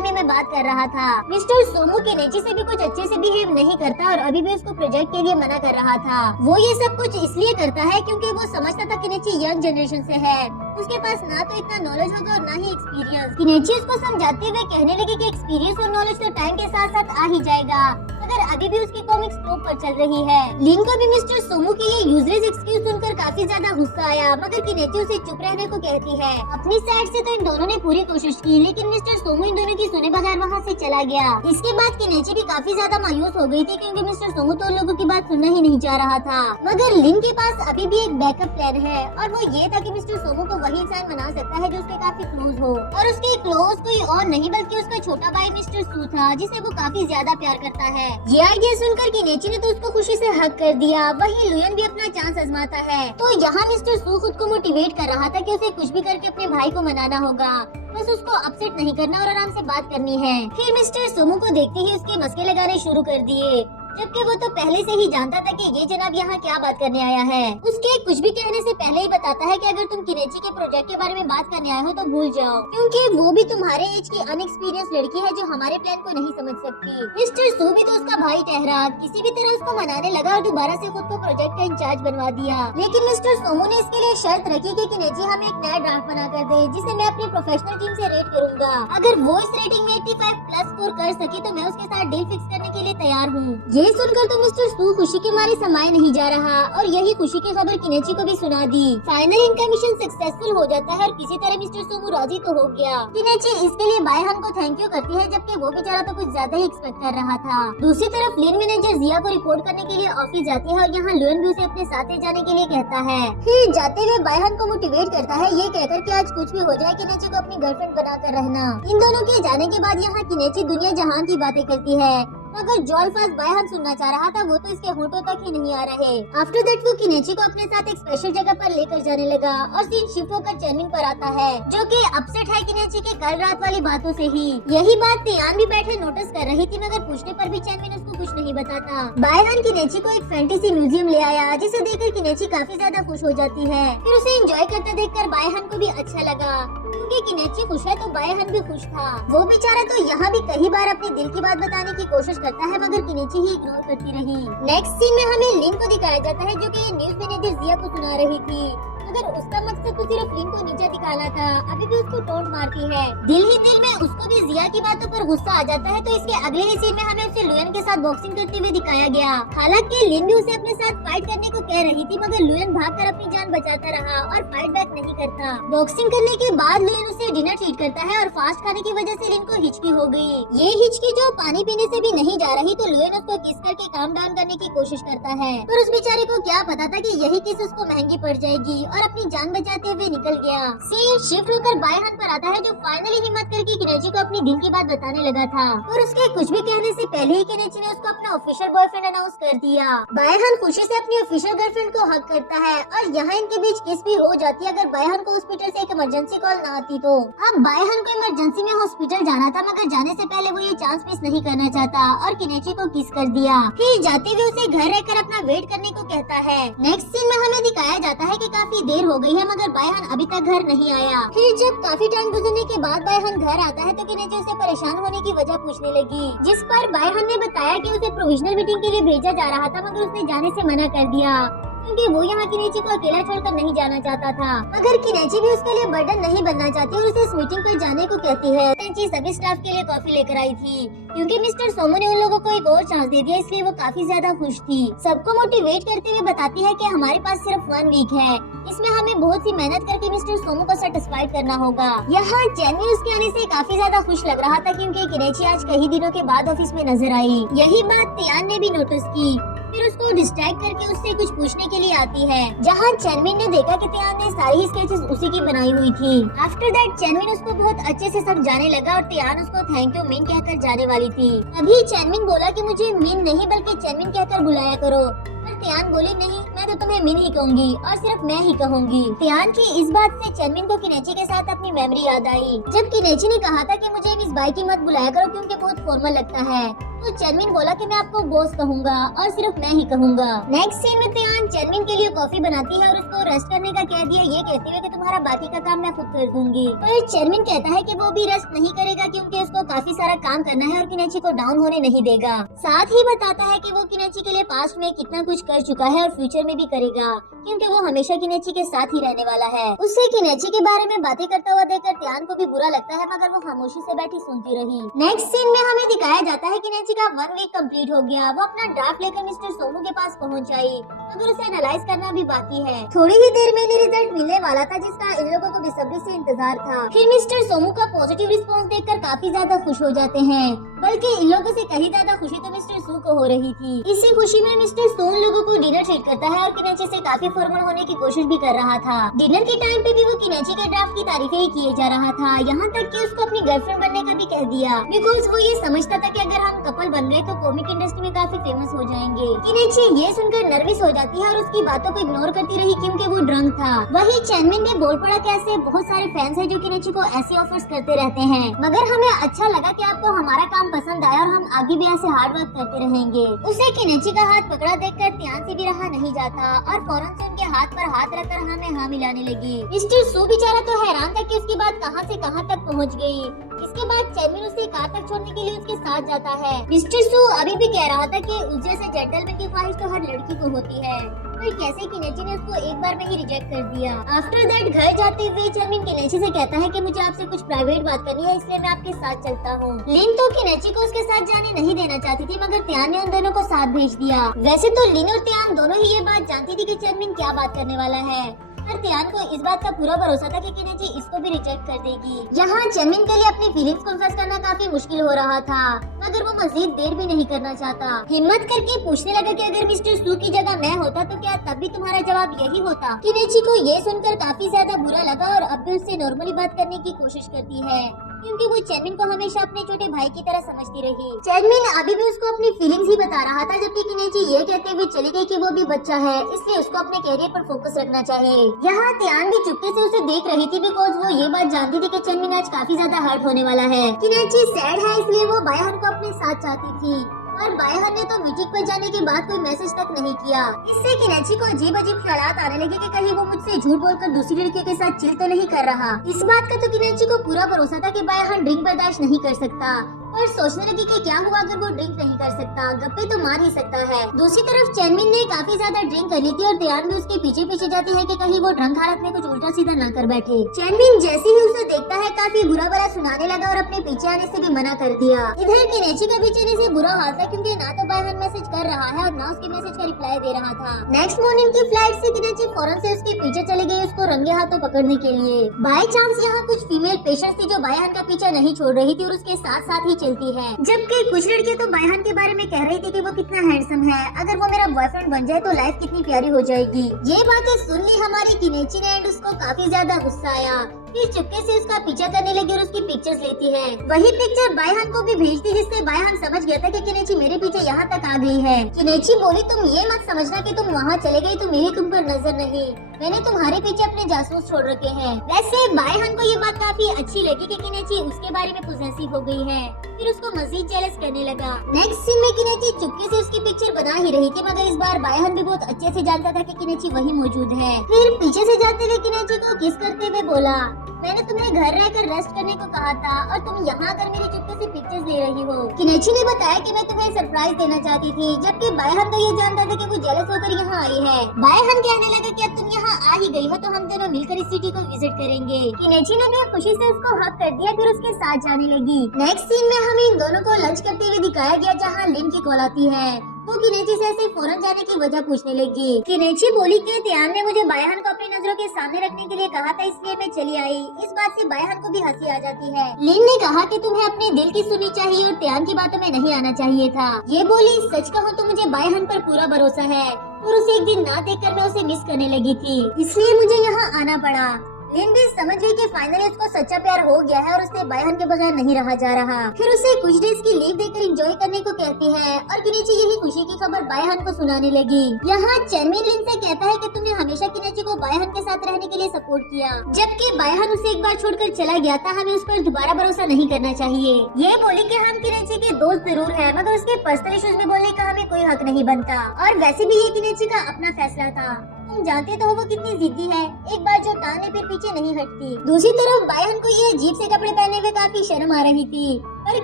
में मैं बात कर रहा था। मिस्टर सोमू किनेची से भी कुछ अच्छे से बिहेव नहीं करता और अभी भी उसको प्रोजेक्ट के लिए मना कर रहा था। वो ये सब कुछ इसलिए करता है क्योंकि वो समझता था किनेची यंग जनरेशन से है, उसके पास ना तो इतना नॉलेज होगा और ना ही एक्सपीरियंस। किनेची उसको समझाते हुए कहने लगी कि एक्सपीरियंस और नॉलेज तो टाइम के साथ साथ आ ही जाएगा, मगर अभी भी उसकी कॉमिक्स टॉप पर चल रही है। लिन को भी मिस्टर सोमू की ये यूजलेस एक्सक्यूज सुनकर काफी ज्यादा गुस्सा आया, मगर किनेची उसे चुप रहने को कहती है। अपनी साइड से तो इन दोनों ने पूरी कोशिश की, लेकिन मिस्टर सोमू इन दोनों की सुने बगैर वहाँ से चला गया। इसके बाद किनेची भी काफी ज्यादा मायूस हो गई थी क्योंकि मिस्टर सोमू तो उन लोगों की बात सुनना ही नहीं चाह रहा था। मगर लिन के पास अभी भी एक बैकअप प्लान है और वो ये था कि मिस्टर सोमू को वही इंसान बना सकता है जो उसके काफी क्लोज हो, और उसके क्लोज कोई और नहीं बल्कि उसका छोटा भाई मिस्टर सू था जिसे वो काफी ज्यादा प्यार करता है। ये आइडिया सुनकर किनेची ने तो उसको खुशी से हक कर दिया। वहीं लुयन भी अपना चांस आजमाता है। तो यहाँ मिस्टर सू खुद को मोटिवेट कर रहा था कि उसे कुछ भी करके अपने भाई को मनाना होगा, बस उसको अपसेट नहीं करना और आराम से बात करनी है। फिर मिस्टर सोमू को देखते ही उसके मस्के लगाने शुरू कर दिए, जबकि वो तो पहले से ही जानता था कि ये जनाब यहाँ क्या बात करने आया है। उसके कुछ भी कहने से पहले ही बताता है कि अगर तुम किनेची के प्रोजेक्ट के बारे में बात करने आए हो तो भूल जाओ, क्योंकि वो भी तुम्हारे एज की अनएक्सपीरियंस लड़की है जो हमारे प्लान को नहीं समझ सकती। मिस्टर सू भी तो उसका भाई ठहरा, किसी भी तरह उसको मनाने लगा और दोबारा से खुद को प्रोजेक्ट का इंचार्ज बनवा दिया। लेकिन मिस्टर सोमू ने इसके लिए शर्त रखी कि किनेची हमें एक नया ड्राफ्ट बना कर दे जिसे मैं अपनी प्रोफेशनल टीम से रेट करूंगा। अगर वो इस रेटिंग में 85 प्लस स्कोर कर सकी तो मैं उसके साथ डील फिक्स करने के लिए तैयार हूँ। ये सुनकर तो मिस्टर सू खुशी के मारे समाये नहीं जा रहा और यही खुशी की खबर किनेची को भी सुना दी। फाइनली इनका मिशन सक्सेसफुल हो जाता है और किसी तरह मिस्टर सोमू राजी तो हो गया। किनेची इसके लिए बायहान को थैंक यू करती है, जबकि वो बेचारा तो कुछ ज्यादा ही एक्सपेक्ट कर रहा था। दूसरी तरफ लिन मैनेजर जिया को रिपोर्ट करने के लिए ऑफिस जाती है और यहाँ लुएन भी उसे अपने साथ ले जाने के लिए कहता है। फिर जाते हुए बायहान को मोटिवेट करता है, ये कहकर कि आज कुछ भी हो जाए किनेची को अपनी गर्लफ्रेंड बनाकर रहना। इन दोनों के जाने के बाद यहाँ किनेची दुनिया जहां की बातें करती है, मगर जॉलफास बायहान सुनना चाह रहा था, वो तो इसके होठों तक ही नहीं आ रहे। आफ्टर दैट वो किनेची को अपने साथ एक स्पेशल जगह पर लेकर जाने लगा और सीन शिफ्ट होकर चेनमिन पर आता है, जो कि अपसेट है किनेची के कल रात वाली बातों से ही। यही बात तियान भी बैठे नोटिस कर रही थी, मगर पूछने पर भी चेनमिन उसको कुछ नहीं बताता। बायहान किनेची को एक फैंटेसी म्यूजियम ले आया, जिसे देखकर किनेची काफी ज्यादा खुश हो जाती है। फिर उसे एंजॉय करते देखकर बायहान को भी अच्छा लगा, क्योंकि किनेची खुश है तो बायहान भी खुश था। वो बेचारा तो यहाँ भी कई बार अपने दिल की बात बताने की कोशिश करता है, मगर किनेची ही इग्नोर करती रही। नेक्स्ट सीन में हमें लिन को दिखाया जाता है, जो कि न्यूज़ मैनेजर जिया को सुना रही थी, मगर उसका मकसद तो सिर्फ लिन को नीचे दिखाना था। अभी भी उसको टोंट मारती है। दिल ही दिल में उसको भी जिया की बातों पर गुस्सा आ जाता है, तो इसके अगले ही सीन में हमें उसे लुएन के साथ बॉक्सिंग करते हुए दिखाया गया। हालांकि लिन भी उसे अपने साथ फाइट करने को कह रही थी, मगर लुएन भागकर अपनी जान बचाता रहा और फाइट बैक नहीं करता। बॉक्सिंग करने के बाद लुएन उसे डिनर ट्रीट करता है और फास्ट खाने की वजह से लिन को हिचकी हो गई। ये हिचकी जो पानी पीने से भी नहीं जा रही, तो लुएन उसको किस करके काम डाउन करने की कोशिश करता है, पर उस बेचारे को क्या पता था कि यही किस उसको महंगी पड़ जाएगी, और अपनी जान बचाते हुए निकल गया। सीन शिफ्ट होकर बायहान पर आता है, जो फाइनली हिम्मत करके किनेची को अपनी दिल की बात बताने लगा था, और उसके कुछ भी कहने से पहले ही किनेची ने उसको अपना ऑफिशियल बॉयफ्रेंड अनाउंस कर दिया। बायहान खुशी से अपनी ऑफिशियल गर्लफ्रेंड को हक करता है और यहाँ इनके बीच किस भी हो जाती है, अगर बायहान को हॉस्पिटल से एक इमरजेंसी कॉल न आती तो। अब बायहान को इमरजेंसी में हॉस्पिटल जाना था, मगर जाने से पहले वो ये चांस मिस नहीं करना चाहता और किनेची को किस कर दिया। फिर जाते हुए उसे घर रहकर अपना वेट करने को कहता है। नेक्स्ट सीन में हमें दिखाया जाता है कि काफी देर हो गई है, मगर बायहान अभी तक घर नहीं आया। फिर जब काफी टाइम गुजरने के बाद बायहान घर आता है, तो किनेची उसे परेशान होने की वजह पूछने लगी, जिस पर बायहान ने बताया कि उसे प्रोविजनल मीटिंग के लिए भेजा जा रहा था, मगर उसने जाने से मना कर दिया, क्योंकि वो यहाँ किनेची को अकेला छोड़कर नहीं जाना चाहता था। मगर किनेची भी उसके लिए बर्डन नहीं बनना चाहती और उसे इस मीटिंग पर जाने को कहती है। किनेची सभी स्टाफ के लिए कॉफी लेकर आई थी, क्योंकि मिस्टर सोमो ने उन लोगों को एक और चांस दे दिया, इसलिए वो काफी ज्यादा खुश थी। सबको मोटिवेट करते हुए बताती है कि हमारे पास सिर्फ 1 वीक है, इसमें हमें बहुत सी मेहनत करके मिस्टर सोमो को सेटिस्फाइड करना होगा। यहाँ चेनमिन उसके आने से काफी ज्यादा खुश लग रहा था, क्योंकि किनेची आज कई दिनों के बाद ऑफिस में नजर आई। यही बात तियान ने भी नोटिस की, फिर उसको डिस्ट्रैक्ट करके उससे कुछ पूछने के लिए आती है, जहाँ चेनमिन ने देखा कि तियान ने सारी ही स्केचेस उसी की बनाई हुई थी। आफ्टर दैट चेनमिन उसको बहुत अच्छे से समझाने लगा और तियान उसको थैंक यू मिन कहकर जाने वाली थी। तभी चेनमिन बोला कि मुझे मिन नहीं बल्कि चेनमिन कहकर बुलाया करो, पर तियान बोली नहीं, मैं तो तुम्हें मिन ही कहूंगी और सिर्फ मैं ही कहूंगी। तियान की इस बात से चेनमिन को किनेची के साथ अपनी मेमोरी याद आई, जब किनेची ने कहा था कि मुझे मिस बाई की मत बुलाया करो क्योंकि बहुत फॉर्मल लगता है, तो चेनमिन बोला कि मैं आपको बॉस कहूंगा और सिर्फ मैं ही कहूंगा। नेक्स्ट सीन में तियान चेनमिन के लिए कॉफी बनाती है और उसको रेस्ट करने का कह दिया, ये कहती है कि तुम्हारा बाकी का काम मैं खुद कर दूंगी। पर चेनमिन कहता है कि वो भी रेस्ट नहीं करेगा, क्योंकि उसको काफी सारा काम करना है और किनेची को डाउन होने नहीं देगा। साथ ही बताता है कि वो किनेची के लिए पास्ट में कितना कुछ कर चुका है और फ्यूचर में भी करेगा, क्योंकि वो हमेशा किनेची के साथ ही रहने वाला है। उससे किनेची के बारे में बातें करता हुआ देखकर तियान को भी बुरा लगता है, मगर वो खामोशी से बैठी सुनती रही। नेक्स्ट सीन में हमें दिखाया जाता है किनेची का 1 वीक कंप्लीट हो गया। वो अपना ड्राफ्ट लेकर मिस्टर सोमू के पास पहुंच आई, मगर उसे एनालाइज करना भी बाकी है। थोड़ी ही देर में रिजल्ट मिलने वाला था, जिसका इन लोगों को बेसब्री से इंतजार था। फिर मिस्टर सोमू का पॉजिटिव रिस्पांस देखकर काफी ज्यादा खुश हो जाते हैं, बल्कि इन लोगों से कहीं ज्यादा खुशी तो मिस्टर सू को हो रही थी। इसी खुशी में मिस्टर सू लोगों को डिनर ट्रीट करता है और किनेची से काफी फॉर्मल होने की कोशिश भी कर रहा था। डिनर के टाइम पे भी वो किनेची के ड्राफ्ट की तारीफें ही किए जा रहा था, यहाँ तक कि उसको अपनी गर्लफ्रेंड बनने का भी कह दिया, बिकॉज वो ये समझता था कि अगर हम कपल बन गए तो कॉमिक इंडस्ट्री में काफी फेमस हो जाएंगे। किनेची ये सुनकर नर्वस हो जाती है और उसकी बातों को इग्नोर करती रही, क्योंकि वो ड्रंक था। वही चेनमिन ने बोल पड़ा कि ऐसे बहुत सारे फैंस हैं जो किनेची को ऐसे ऑफर्स करते रहते हैं, मगर हमें अच्छा लगा कि आपको हमारा काम पसंद आया और हम आगे भी ऐसे हार्ड वर्क करते रहेंगे। उसे किनेची का हाथ पकड़ा देखकर तियान से भी रहा नहीं जाता और फौरन से उनके हाथ पर हाथ रखकर हाँ में हाँ मिलाने लगी। मिस्टर सू बेचारा तो हैरान था कि उसकी बात कहां से कहां तक पहुंच गई। इसके बाद चेनमिन उसे कार तक छोड़ने के लिए उसके साथ जाता है। मिस्टर सू अभी भी कह रहा था कि उस जैसे जेंटलमैन की ख्वाहिश तो हर लड़की को होती है, पर कैसे किनेची ने उसको एक बार में ही रिजेक्ट कर दिया। आफ्टर दैट घर जाते हुए चेनमिन किनेची से कहता है कि मुझे आपसे कुछ प्राइवेट बात करनी है, इसलिए मैं आपके साथ चलता हूँ। लिन तो किनेची को उसके साथ जाने नहीं देना चाहती थी, मगर त्यान ने उन दोनों को साथ भेज दिया। वैसे तो लिन और त्यान दोनों ही ये बात जानती थी कि चेनमिन क्या बात करने वाला है, पर त्यान को इस बात का पूरा भरोसा था कि किनेची इसको भी रिजेक्ट कर देगी। यहाँ चेनमिन के लिए अपनी फीलिंग्स कन्फेस करना काफी मुश्किल हो रहा था, मगर वो मजीद देर भी नहीं करना चाहता। हिम्मत करके पूछने लगा कि अगर मिस्टर सू की जगह मैं होता तो क्या तब भी तुम्हारा जवाब यही होता। किनेची को ये सुनकर काफी ज्यादा बुरा लगा और अब भी उससे नॉर्मली बात करने की कोशिश करती है, क्योंकि वो चेनमिन को हमेशा अपने छोटे भाई की तरह समझती रही। चेनमिन अभी भी उसको अपनी फीलिंग्स ही बता रहा था, जबकि किनेची ये कहते हुए चली गई कि वो भी बच्चा है, इसलिए उसको अपने कैरियर पर फोकस रखना चाहिए। यहाँ त्यान भी चुपके से उसे देख रही थी, बिकॉज वो ये बात जानती थी कि चेनमिन आज काफी ज्यादा हर्ट होने वाला है। किनेची सैड है, इसलिए वो बायहन को अपने साथ चाहती थी, और बायहन ने तो मीटिंग पर जाने के बाद कोई मैसेज तक नहीं किया। इससे किनेची को अजीब अजीब ख्यालात आने लगे कि कहीं वो मुझसे झूठ बोलकर दूसरी लड़की के साथ चिल तो नहीं कर रहा। इस बात का तो किनेची को पूरा भरोसा था कि बायहन ड्रिंक बर्दाश्त नहीं कर सकता, और सोचने लगी कि क्या हुआ अगर वो ड्रिंक नहीं कर सकता, गप्पे तो मार ही सकता है। दूसरी तरफ चेनमिन ने काफी ज्यादा ड्रिंक कर ली थी और त्यान भी उसके पीछे पीछे जाती है कि कहीं वो ड्रंक हालत में कुछ उल्टा सीधा ना कर बैठे। चेनमिन जैसे ही उसे देखता है काफी बुरा भला सुनाने लगा और अपने पीछे आने से भी मना कर दिया। इधर किनेची का भी चेहरे से बुरा हाल था, क्योंकि ना तो बायहन मैसेज कर रहा है और ना उसके मैसेज का रिप्लाई दे रहा था। नेक्स्ट मॉर्निंग की फ्लाइट से किनेची फौरन से उसके पीछे चली गई उसको रंगे हाथों पकड़ने के लिए। बाय चांस यहाँ कुछ फीमेल पेशेंट्स थी जो बायहन का पीछा नहीं छोड़ रही थी और उसके साथ साथ ही चलती है। जबकि कुछ लड़कियां तो बायहन के बारे में कह रही थी कि वो कितना हैंडसम है, अगर वो मेरा बॉयफ्रेंड बन जाए तो लाइफ कितनी प्यारी हो जाएगी। ये बातें सुन ली हमारी किनेची ने एंड उसको काफी ज्यादा गुस्सा आया। फिर चुपके से उसका पीछा करने लगी और उसकी पिक्चर्स लेती है। वही पिक्चर बायहन को भी भेजती, जिससे बायहन समझ गया था कि किनेची मेरे पीछे यहाँ तक आ गई है। किनेची बोली तुम ये मत समझना कि तुम वहाँ चले गई तो मेरी तुम पर नजर नहीं, मैंने तुम्हारे पीछे अपने जासूस छोड़ रखे हैं। वैसे बायहन को ये बात काफी अच्छी लगी कि किनेची उसके बारे में पॉसेसिव हो गई है, फिर उसको मजीद जेलस करने लगा। नेक्स्ट सीन में किनेची चुपके से उसकी पिक्चर बना ही रही थी, मगर इस बार बायहन भी बहुत अच्छे से जानता था कि किनेची वही मौजूद है। फिर पीछे से जाते हुए किनेची को किस करते हुए बोला, मैंने तुम्हें घर रहकर रेस्ट करने को कहा था और तुम यहाँ आकर मेरी चुपके से पिक्चर्स ले रही हो। किनेची ने बताया कि मैं तुम्हें सरप्राइज देना चाहती थी, जबकि बायहन तो ये जानता था कि वो जेलस होकर यहाँ आई है। बायहन कहने लगा कि अब तुम यहाँ आ ही गई हो तो हम दोनों मिलकर इस सिटी को विजिट करेंगे। किनेची ने भी खुशी से उसको हक कर दिया, फिर उसके साथ जाने लगी। नेक्स्ट सीन में हमें इन दोनों को लंच करते हुए दिखाया गया, जहाँ लिन की कॉल आती है। वो किनेची से ऐसे फौरन जाने की वजह पूछने लगी। किनेची बोली कि त्यान ने मुझे बायहन को अपनी नजरों के सामने रखने के लिए कहा था, इसलिए मैं चली आई। इस बात से बायहन को भी हंसी आ जाती है। लिन ने कहा कि तुम्हें अपने दिल की सुननी चाहिए और त्यान की बातों में नहीं आना चाहिए था। ये बोली सच कहूँ तो मुझे बायहन पर पूरा भरोसा है और उसे एक दिन ना देखकर मैं उसे मिस करने लगी थी, इसलिए मुझे यहाँ आना पड़ा। लिन भी समझ गई कि फाइनली उसको सच्चा प्यार हो गया है और उसे बायहन के बगैर नहीं रहा जा रहा। फिर उसे कुछ डेज की लीव देकर एंजॉय करने को कहती है और किनेची यही खुशी की खबर बायहन को सुनाने लगी। यहाँ चेनमिन लिन से कहता है कि तुमने हमेशा किनेची को बायहन के साथ रहने के लिए सपोर्ट किया, जबकि बायहन उसे एक बार छोड़कर चला गया था, हमें उस पर दोबारा भरोसा नहीं करना चाहिए। ये बोली कि हम किनेची के दोस्त जरूर है, मगर उसके पर्सनल इश्यूज में बोलने का हमें कोई हक नहीं बनता, और वैसे भी ये किनेची का अपना फैसला था। तुम जानते तो हो वो कितनी जिद्दी है, एक बार जो टांगे फिर पीछे नहीं हटती। दूसरी तरफ बायहन को ये अजीब से कपड़े पहने हुए काफी शर्म आ रही थी, पर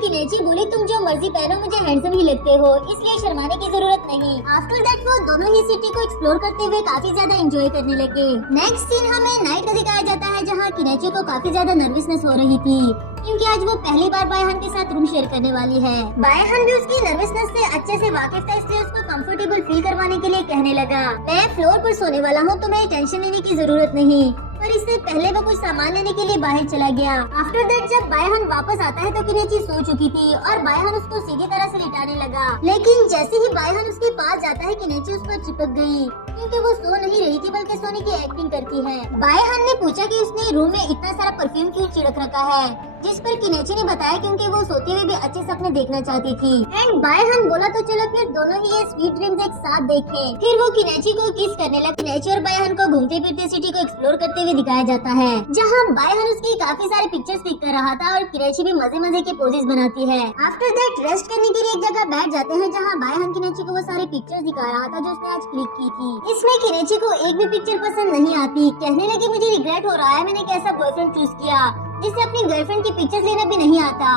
किनेची बोली तुम जो मर्जी पहनो मुझे हैंडसम ही लगते हो, इसलिए शर्माने की जरूरत नहीं। आफ्टर दैट वो दोनों ही सिटी को एक्सप्लोर करते हुए काफी ज्यादा एंजॉय करने लगे। नेक्स्ट सीन हमें नाइट का दिखाया जाता है, जहाँ किनेची को काफी ज्यादा नर्वसनेस हो रही थी, क्योंकि आज वो पहली बार बायहन के साथ रूम शेयर करने वाली है। बायहन भी उसकी नर्वसनेस से अच्छे से वाकिफ था, इसलिए उसको कंफर्टेबल फील करवाने के लिए कहने लगा, मैं फ्लोर पर सोने वाला हूँ, तुम्हें टेंशन लेने की जरूरत नहीं। पर इससे पहले वो कुछ सामान लेने के लिए बाहर चला गया। आफ्टर दैट जब बायहन वापस आता है तो किनेची सो चुकी थी और बायहन उसको सीधी तरह से लिटाने लगा, लेकिन जैसे ही बायहन उसके पास जाता है किनेची उस पर चिपक गई, क्योंकि वो सो नहीं रही थी बल्कि सोने की एक्टिंग करती है। बायहन ने पूछा कि उसने रूम में इतना सारा परफ्यूम क्यों छिड़क रखा है, जिस पर किनेची ने बताया क्योंकि वो सोते हुए भी अच्छे सपने देखना चाहती थी। एंड बायहन बोला तो चलो फिर दोनों ही ये स्वीट ड्रीम्स एक साथ देखें। फिर वो किनेची को किस करने लगा। किनेची और बायहन को घूमते फिरते सिटी को एक्सप्लोर करते हुए दिखाया जाता है, जहाँ बायहन उसकी काफी सारी पिक्चर्स क्लिक कर रहा था और किनेची भी मजे मजे के पोजेस बनाती है। आफ्टर दैट रेस्ट करने के लिए एक जगह बैठ जाते हैं, जहाँ बायहन किनेची को वो सारी पिक्चर्स दिखा रहा था जो उसने आज क्लिक की थी। इसमें किनेची को एक भी पिक्चर पसंद नहीं आती, कहने लगी मुझे रिग्रेट हो रहा है, मैंने कैसा बॉयफ्रेंड चूज किया जिससे अपनी गर्लफ्रेंड की पिक्चर्स लेना भी नहीं आता।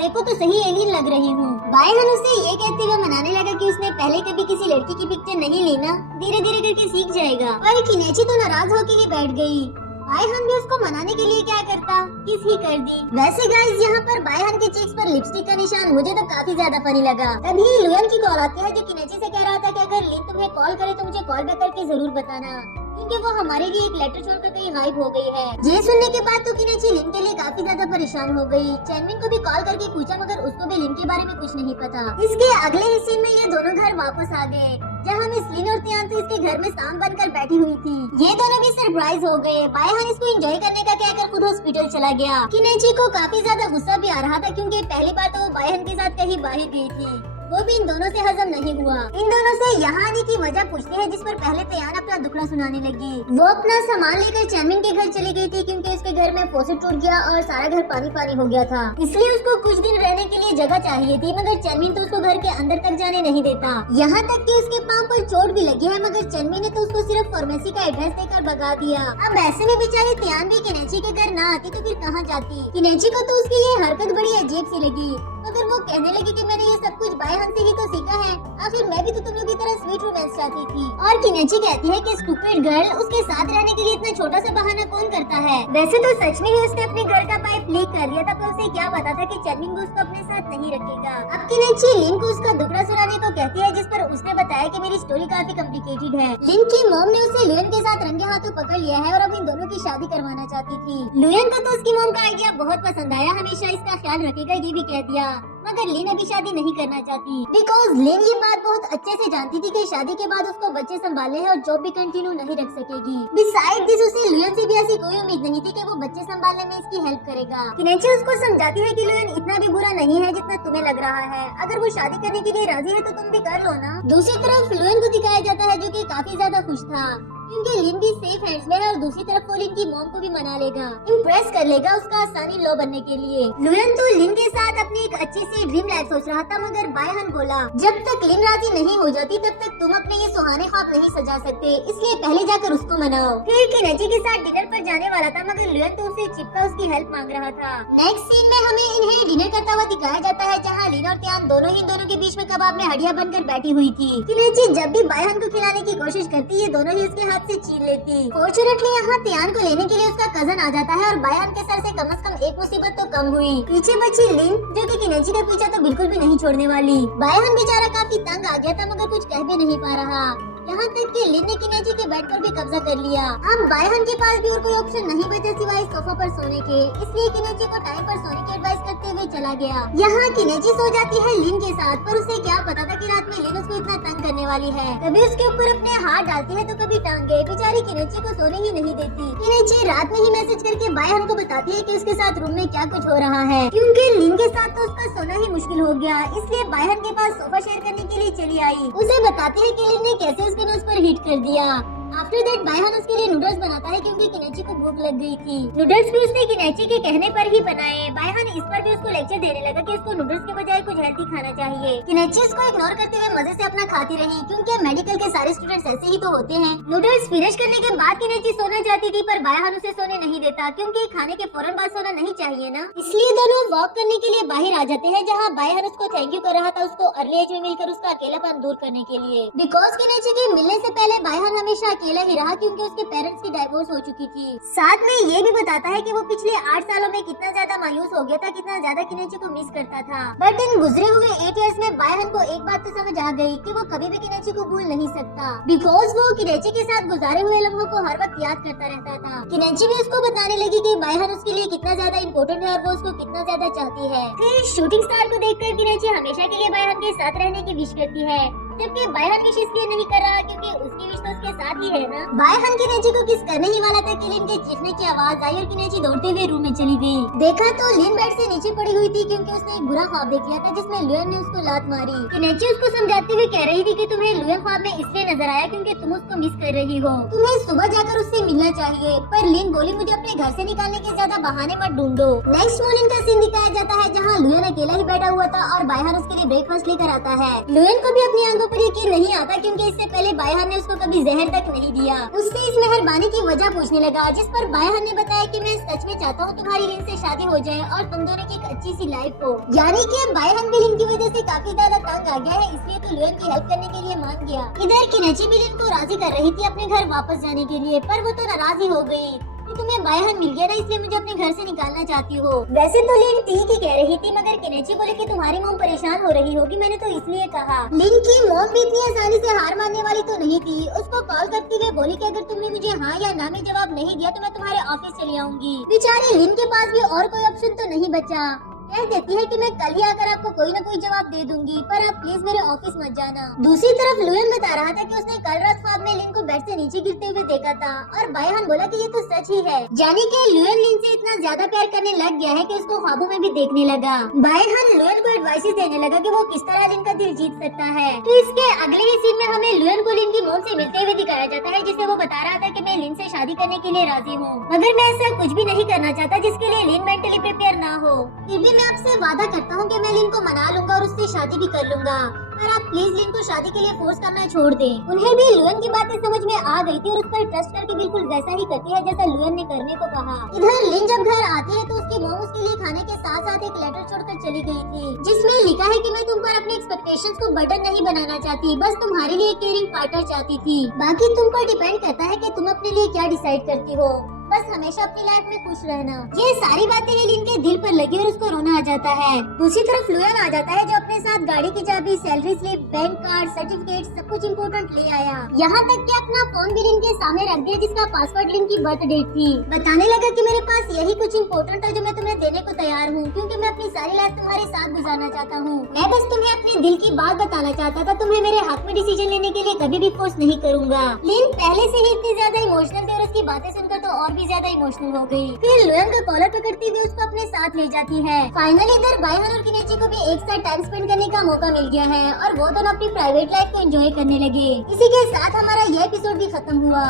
देखो तो सही एलियन लग रही हूँ। बायहन उसे ये कहते हुए मनाने लगा कि उसने पहले कभी किसी लड़की की पिक्चर नहीं ली ना, धीरे धीरे करके सीख जाएगा। पर किनेची तो नाराज होकर ही बैठ गई। बायहन भी उसको मनाने के लिए क्या करता, किस ही कर दी। वैसे गाइस यहाँ पर बायहन के चेक्स पर लिपस्टिक का निशान मुझे तो काफी ज्यादा फनी लगा। तभी लुयन की कॉल आती है जो किनेची से कह रहा था कि अगर लिन तुम्हें कॉल करे तो मुझे कॉल बैक करके जरूर बताना, क्योंकि वो हमारे लिए एक लेटर छोड़कर कहीं गायब हो गई है। ये सुनने के बाद तो किनेची लिन के लिए काफी ज्यादा परेशान हो गई। चैनविन को भी कॉल करके पूछा मगर उसको भी लिन के बारे में कुछ नहीं पता। इसके अगले हिस्से में ये दोनों घर वापस आ गए, जहाँ मिस लिन और तियान तो इसके घर में सांप बनकर बैठी हुई थी। ये दोनों भी सरप्राइज हो गए। बायहन इसको एंजॉय करने का कहकर खुद हॉस्पिटल चला गया। किनेची को काफी ज्यादा गुस्सा भी आ रहा था क्योंकि पहली बार तो वो बायहन के साथ कहीं बाहर गई थी, वो भी इन दोनों से हजम नहीं हुआ। इन दोनों से यहाँ आने की वजह पूछती है, जिस पर पहले तियान अपना दुखड़ा सुनाने लगी। वो अपना सामान लेकर चैनविन के घर चली गई थी क्योंकि उसके घर में फौसेट टूट गया और सारा घर पानी पानी हो गया था, इसलिए उसको कुछ दिन रहने के लिए जगह चाहिए थी। मगर चैनविन तो उसको घर के अंदर तक जाने नहीं देता। यहाँ तक कि उसके पाँव पर चोट भी लगी है, मगर चैनविन ने तो उसको सिर्फ फार्मेसी का एड्रेस देकर भगा दिया। अब ऐसे में बेचारी तियान भी किनेची के घर न आती तो फिर कहाँ जाती। किनेची को तो उसकी ये हरकत बड़ी अजीब सी लगी, मगर वो कहने लगी कि मैंने ये सब कुछ बायहन से ही तो सीखा है, आखिर मैं भी तो तुम लोग की तरह स्वीट रोमांस चाहती थी। और किनेची कहती है कि स्टूपिड गर्ल, उसके साथ रहने के लिए इतना छोटा सा बहाना कौन करता है। वैसे तो सच में ही उसने अपने घर का पाइप लीक कर लिया था, पर उसे क्या पता था कि चैनविन भी उसको अपने साथ नहीं रखेगा। अब किनेची लिन को उसका दुखड़ा सुनाने को कहती है, जिस पर उसने बताया कि मेरी स्टोरी काफी कॉम्प्लिकेटेड है। लिन की मॉम ने उसे लुयन के साथ रंगे हाथों पकड़ लिया है और अब इन दोनों की शादी करवाना चाहती थी। लुयन को तो उसकी मॉम का आइडिया बहुत पसंद आया, हमेशा इसका ख्याल रखेगा ये भी कह दिया। मगर लिन अभी शादी नहीं करना चाहती, बिकॉज लिन ये बात बहुत अच्छे से जानती थी कि शादी के बाद उसको बच्चे संभालने हैं और जॉब भी कंटिन्यू नहीं रख सकेगी। बिसाइड दिस उसे लुयन से भी ऐसी कोई उम्मीद नहीं थी कि वो बच्चे संभालने में इसकी हेल्प करेगा। किनेची उसको समझाती है कि लुयन इतना भी बुरा नहीं है जितना तुम्हें लग रहा है, अगर वो शादी करने के लिए राजी है तो तुम भी कर लो ना। दूसरी तरफ लुयन को दिखाया जाता है जो कि काफी ज्यादा खुश था क्योंकि लिन भी सेफ हैंड्स में है और दूसरी तरफ वो लिन की मॉम को भी मना लेगा, इम्प्रेस कर लेगा उसका आसानी लो बनने के लिए। लुयन तो लिन के साथ अपनी एक अच्छी सी ड्रीम लाइफ सोच रहा था, मगर बायहन बोला जब तक लिन राजी नहीं हो जाती तब तक तुम अपने ये सुहाने ख्वाब नहीं सजा सकते, इसलिए पहले जाकर उसको मनाओ। फिर किनेची के साथ डिनर पर जाने वाला था, मगर लुयन तो उसे चिपका उसकी हेल्प मांग रहा था। नेक्स्ट सीन में हमें इन्हें डिनर करता हुआ दिखाया जाता है, जहाँ लिन और तियान दोनों ही दोनों के बीच में कबाब में हड्डियां बनकर बैठी हुई थी। किनेची जब भी बायहन को खिलाने की कोशिश करती, ये दोनों ही उसके हाथ से छीन लेती। फॉर्चुनेटली यहाँ तियान को लेने के लिए उसका कजन आ जाता है और बायहन के सर से कम एक मुसीबत तो कम हुई। पीछे बची लिन जो कि किनेची का पीछा तो बिल्कुल भी नहीं छोड़ने वाली। बायहन बेचारा काफी तंग आ गया था, मगर कुछ कह भी नहीं पा रहा। यहाँ तक कि लिन ने किनेची के बेड पर भी कब्जा कर लिया। अब बायहन के पास भी और कोई ऑप्शन नहीं बचा सिवाय सोफा पर सोने के, इसलिए किनेची को टाइम पर सोने की एडवाइस करते हुए चला गया। यहाँ किनेची सो जाती है लिन के साथ, पर उसे क्या पता था कि रात में लिन उसको इतना तंग करने वाली है। कभी उसके ऊपर अपने हाथ डालती है तो कभी टांगे, बेचारी किनेची को सोने ही नहीं देती। किनेची रात में ही मैसेज करके बायहन को बताती है कि उसके साथ रूम में क्या कुछ हो रहा है, क्योंकि लिन के साथ तो उसका सोना ही मुश्किल हो गया, इसलिए बायहन के पास सोफा शेयर करने के लिए चली आई। उसे बताती है कि लिन ने कैसे उसके नोज पर हिट कर दिया। आफ्टर दैट बायहन उसके लिए नूडल्स बनाता है क्योंकि किनेची को भूख लग गई थी। नूडल्स भी उसने किनेची के कहने पर ही बनाए। बायहन इस पर भी उसको लेक्चर देने लगा कि उसको नूडल्स के बजाय कुछ हेल्थी खाना चाहिए। किनेची उसको इग्नोर करते हुए मजे से अपना खाती रही, क्योंकि मेडिकल के सारे स्टूडेंट्स ऐसे ही तो होते हैं। नूडल्स फिनिश करने के बाद किनेची सोना चाहती थी, पर बायहन उसे सोने नहीं देता, क्योंकि खाने के फौरन बाद सोना नहीं चाहिए ना। इसलिए दोनों वॉक करने के लिए बाहर आ जाते हैं, जहाँ बायहन उसको थैंक यू कर रहा था उसको अर्ली एज में मिलकर उसका अकेलापन दूर करने के लिए। बिकॉज किनेची के मिलने से पहले बायहन हमेशा अकेला ही रहा, क्योंकि उसके पेरेंट्स की डाइवोर्स हो चुकी थी। साथ में ये भी बताता है कि वो पिछले 8 सालों में कितना ज्यादा मायूस हो गया था, कितना ज्यादा किनेची को मिस करता था। बट इन गुजरे हुए 8 इयर्स में बायहन को एक बात तो समझ आ गई कि वो कभी भी किनेची को भूल नहीं सकता, बिकॉज वो किनेची के साथ गुजारे हुए लम्हों को हर वक्त याद करता रहता था। किनेची भी उसको बताने लगी कि बायहन उसके लिए कितना ज्यादा इम्पोर्टेंट है और वो उसको कितना ज्यादा चाहती है। फिर शूटिंग स्टार को देखकर किनेची हमेशा के लिए बायहन के साथ रहने की विश करती है, जबकि बायहन विश इसलिए नहीं कर रहा क्योंकि उसकी विश तो उसके साथ ही है ना। बायहन किनेची को किस करने ही वाला था कि लिन के चीखने की आवाज आई और किनेची दौड़ते हुए रूम में चली गई। देखा तो लिन बेड से नीचे पड़ी हुई थी क्योंकि उसने एक बुरा ख्वाब देख लिया था जिसमें लुयन ने उसको लात मारी। किनेची उसको समझाते हुए कह रही थी कि तुम्हें लुयन ख्वाब में इसलिए नजर आया क्योंकि तुम उसको मिस कर रही हो, तुम्हें सुबह जाकर उससे मिलना चाहिए। पर लिन बोली मुझे अपने घर से निकालने के ज्यादा बहाने मत ढूंढो। नेक्स्ट मॉर्निंग का सीन दिखाया जाता है जहाँ लुयन अकेला ही बैठा हुआ था और बायहन उसके लिए ब्रेकफास्ट लेकर आता है। लुयन को भी अपनी आंखों पर यकीन नहीं आता क्योंकि इससे पहले बायहन ने उसको कभी जहर तक नहीं दिया। उससे इस मेहरबानी की वजह पूछने लगा, जिस पर बायहन ने बताया कि मैं सच में चाहता हूँ तुम्हारी लिन से शादी हो जाए और तुम दोनों की एक अच्छी सी लाइफ हो। यानी कि बायहन भी लिन की वजह से काफी ज्यादा तंग आ गया है, इसलिए तो लुएन की हेल्प करने के लिए मान गया। इधर किनेची भी लिन को राजी कर रही थी अपने घर वापस जाने के लिए, पर वो तो नाराज ही हो गई। तुम्हें बायहन मिल गया ना, इसलिए मुझे अपने घर से निकालना चाहती हो। वैसे तो लिन ठीक ही कह रही थी, मगर किनेची बोले कि तुम्हारी मॉम परेशान हो रही होगी, मैंने तो इसलिए कहा। लिन की मॉम भी इतनी आसानी से हार मानने वाली तो नहीं थी। उसको कॉल करते हुए बोली कि अगर तुमने मुझे हाँ या ना में जवाब नहीं दिया तो मैं तुम्हारे ऑफिस चली आऊंगी। बेचारी लिन के पास भी और कोई ऑप्शन तो नहीं बचा। कह देती है कि मैं कल ही आकर आपको कोई न कोई जवाब दे दूंगी, पर आप प्लीज मेरे ऑफिस मत जाना। दूसरी तरफ लुएन बता रहा था कि उसने कल रात ख्वाब में लिन को बेड से नीचे गिरते हुए देखा था, और बायहन बोला कि ये तो सच ही है। यानी कि लुएन लिन से इतना ज्यादा प्यार करने लग गया है कि उसको ख्वाबों में भी देखने लगा। बायहन लुएन को एडवाइस देने लगा कि वो किस तरह लिन का दिल जीत सकता है। तो इसके अगले ही सीन में हमें लुएन को लिन की मॉम से मिलते हुए दिखाया जाता है, जिसे वो बता रहा था कि मैं लिन से शादी करने के लिए राजी हूँ, मगर मैं ऐसा कुछ भी नहीं करना चाहता जिसके लिए लिन मेंटली प्रिपेयर ना हो। फिर भी मैं आपसे वादा करता हूँ कि मैं लिन को मना लूंगा और उससे शादी भी कर लूंगा, पर आप प्लीज लिन को शादी के लिए फोर्स करना छोड़ दें। उन्हें भी लुएन की बातें समझ में आ गई थी और उस पर ट्रस्ट करके बिल्कुल वैसा ही करती है जैसा लुएन ने करने को कहा। इधर लिन जब घर आती है तो उसकी मॉम उसके लिए खाने के साथ साथ एक लेटर छोड़कर चली गई थी, जिसमें लिखा है कि मैं तुम पर अपने एक्सपेक्टेशंस को बर्डन नहीं बनाना चाहती, बस तुम्हारे लिए केयरिंग पार्टनर चाहती थी। बाकी तुम पर डिपेंड करता है कि तुम अपने लिए क्या डिसाइड करती हो, बस हमेशा अपनी लाइफ में खुश रहना। ये सारी बातें लिन के दिल पर लगी और उसको रोना आ जाता है। दूसरी तरफ लुएन आ जाता है, जो अपने साथ गाड़ी की चाबी, salary slip, bank card, certificate सब कुछ इम्पोर्टेंट ले आया। यहाँ तक कि अपना फोन भी लिन के सामने रख दिया, जिसका पासवर्ड लिन की बर्थ डेट थी। बताने लगा कि मेरे पास यही कुछ इम्पोर्टेंट है जो मैं तुम्हें देने को तैयार हूँ, क्योंकि मैं अपनी सारी लाइफ तुम्हारे साथ गुजारना चाहता हूँ। मैं बस तुम्हें अपने दिल की बात बताना चाहता था, तुम्हें मेरे हाथ में डिसीजन लेने के लिए कभी भी फोर्स नहीं करूँगा। लिन पहले से ही इतनी ज्यादा इमोशनल थी और उसकी बातें सुनकर तो और भी ज्यादा इमोशनल हो गई। फिर लुएन का कॉलर पकड़ती हुई उसको अपने साथ ले जाती है। फाइनली इधर बायहन और किनेची को भी एक साथ टाइम स्पेंड करने का मौका मिल गया है और वो दोनों अपनी प्राइवेट लाइफ को एंजॉय करने लगे। इसी के साथ हमारा यह एपिसोड भी खत्म हुआ।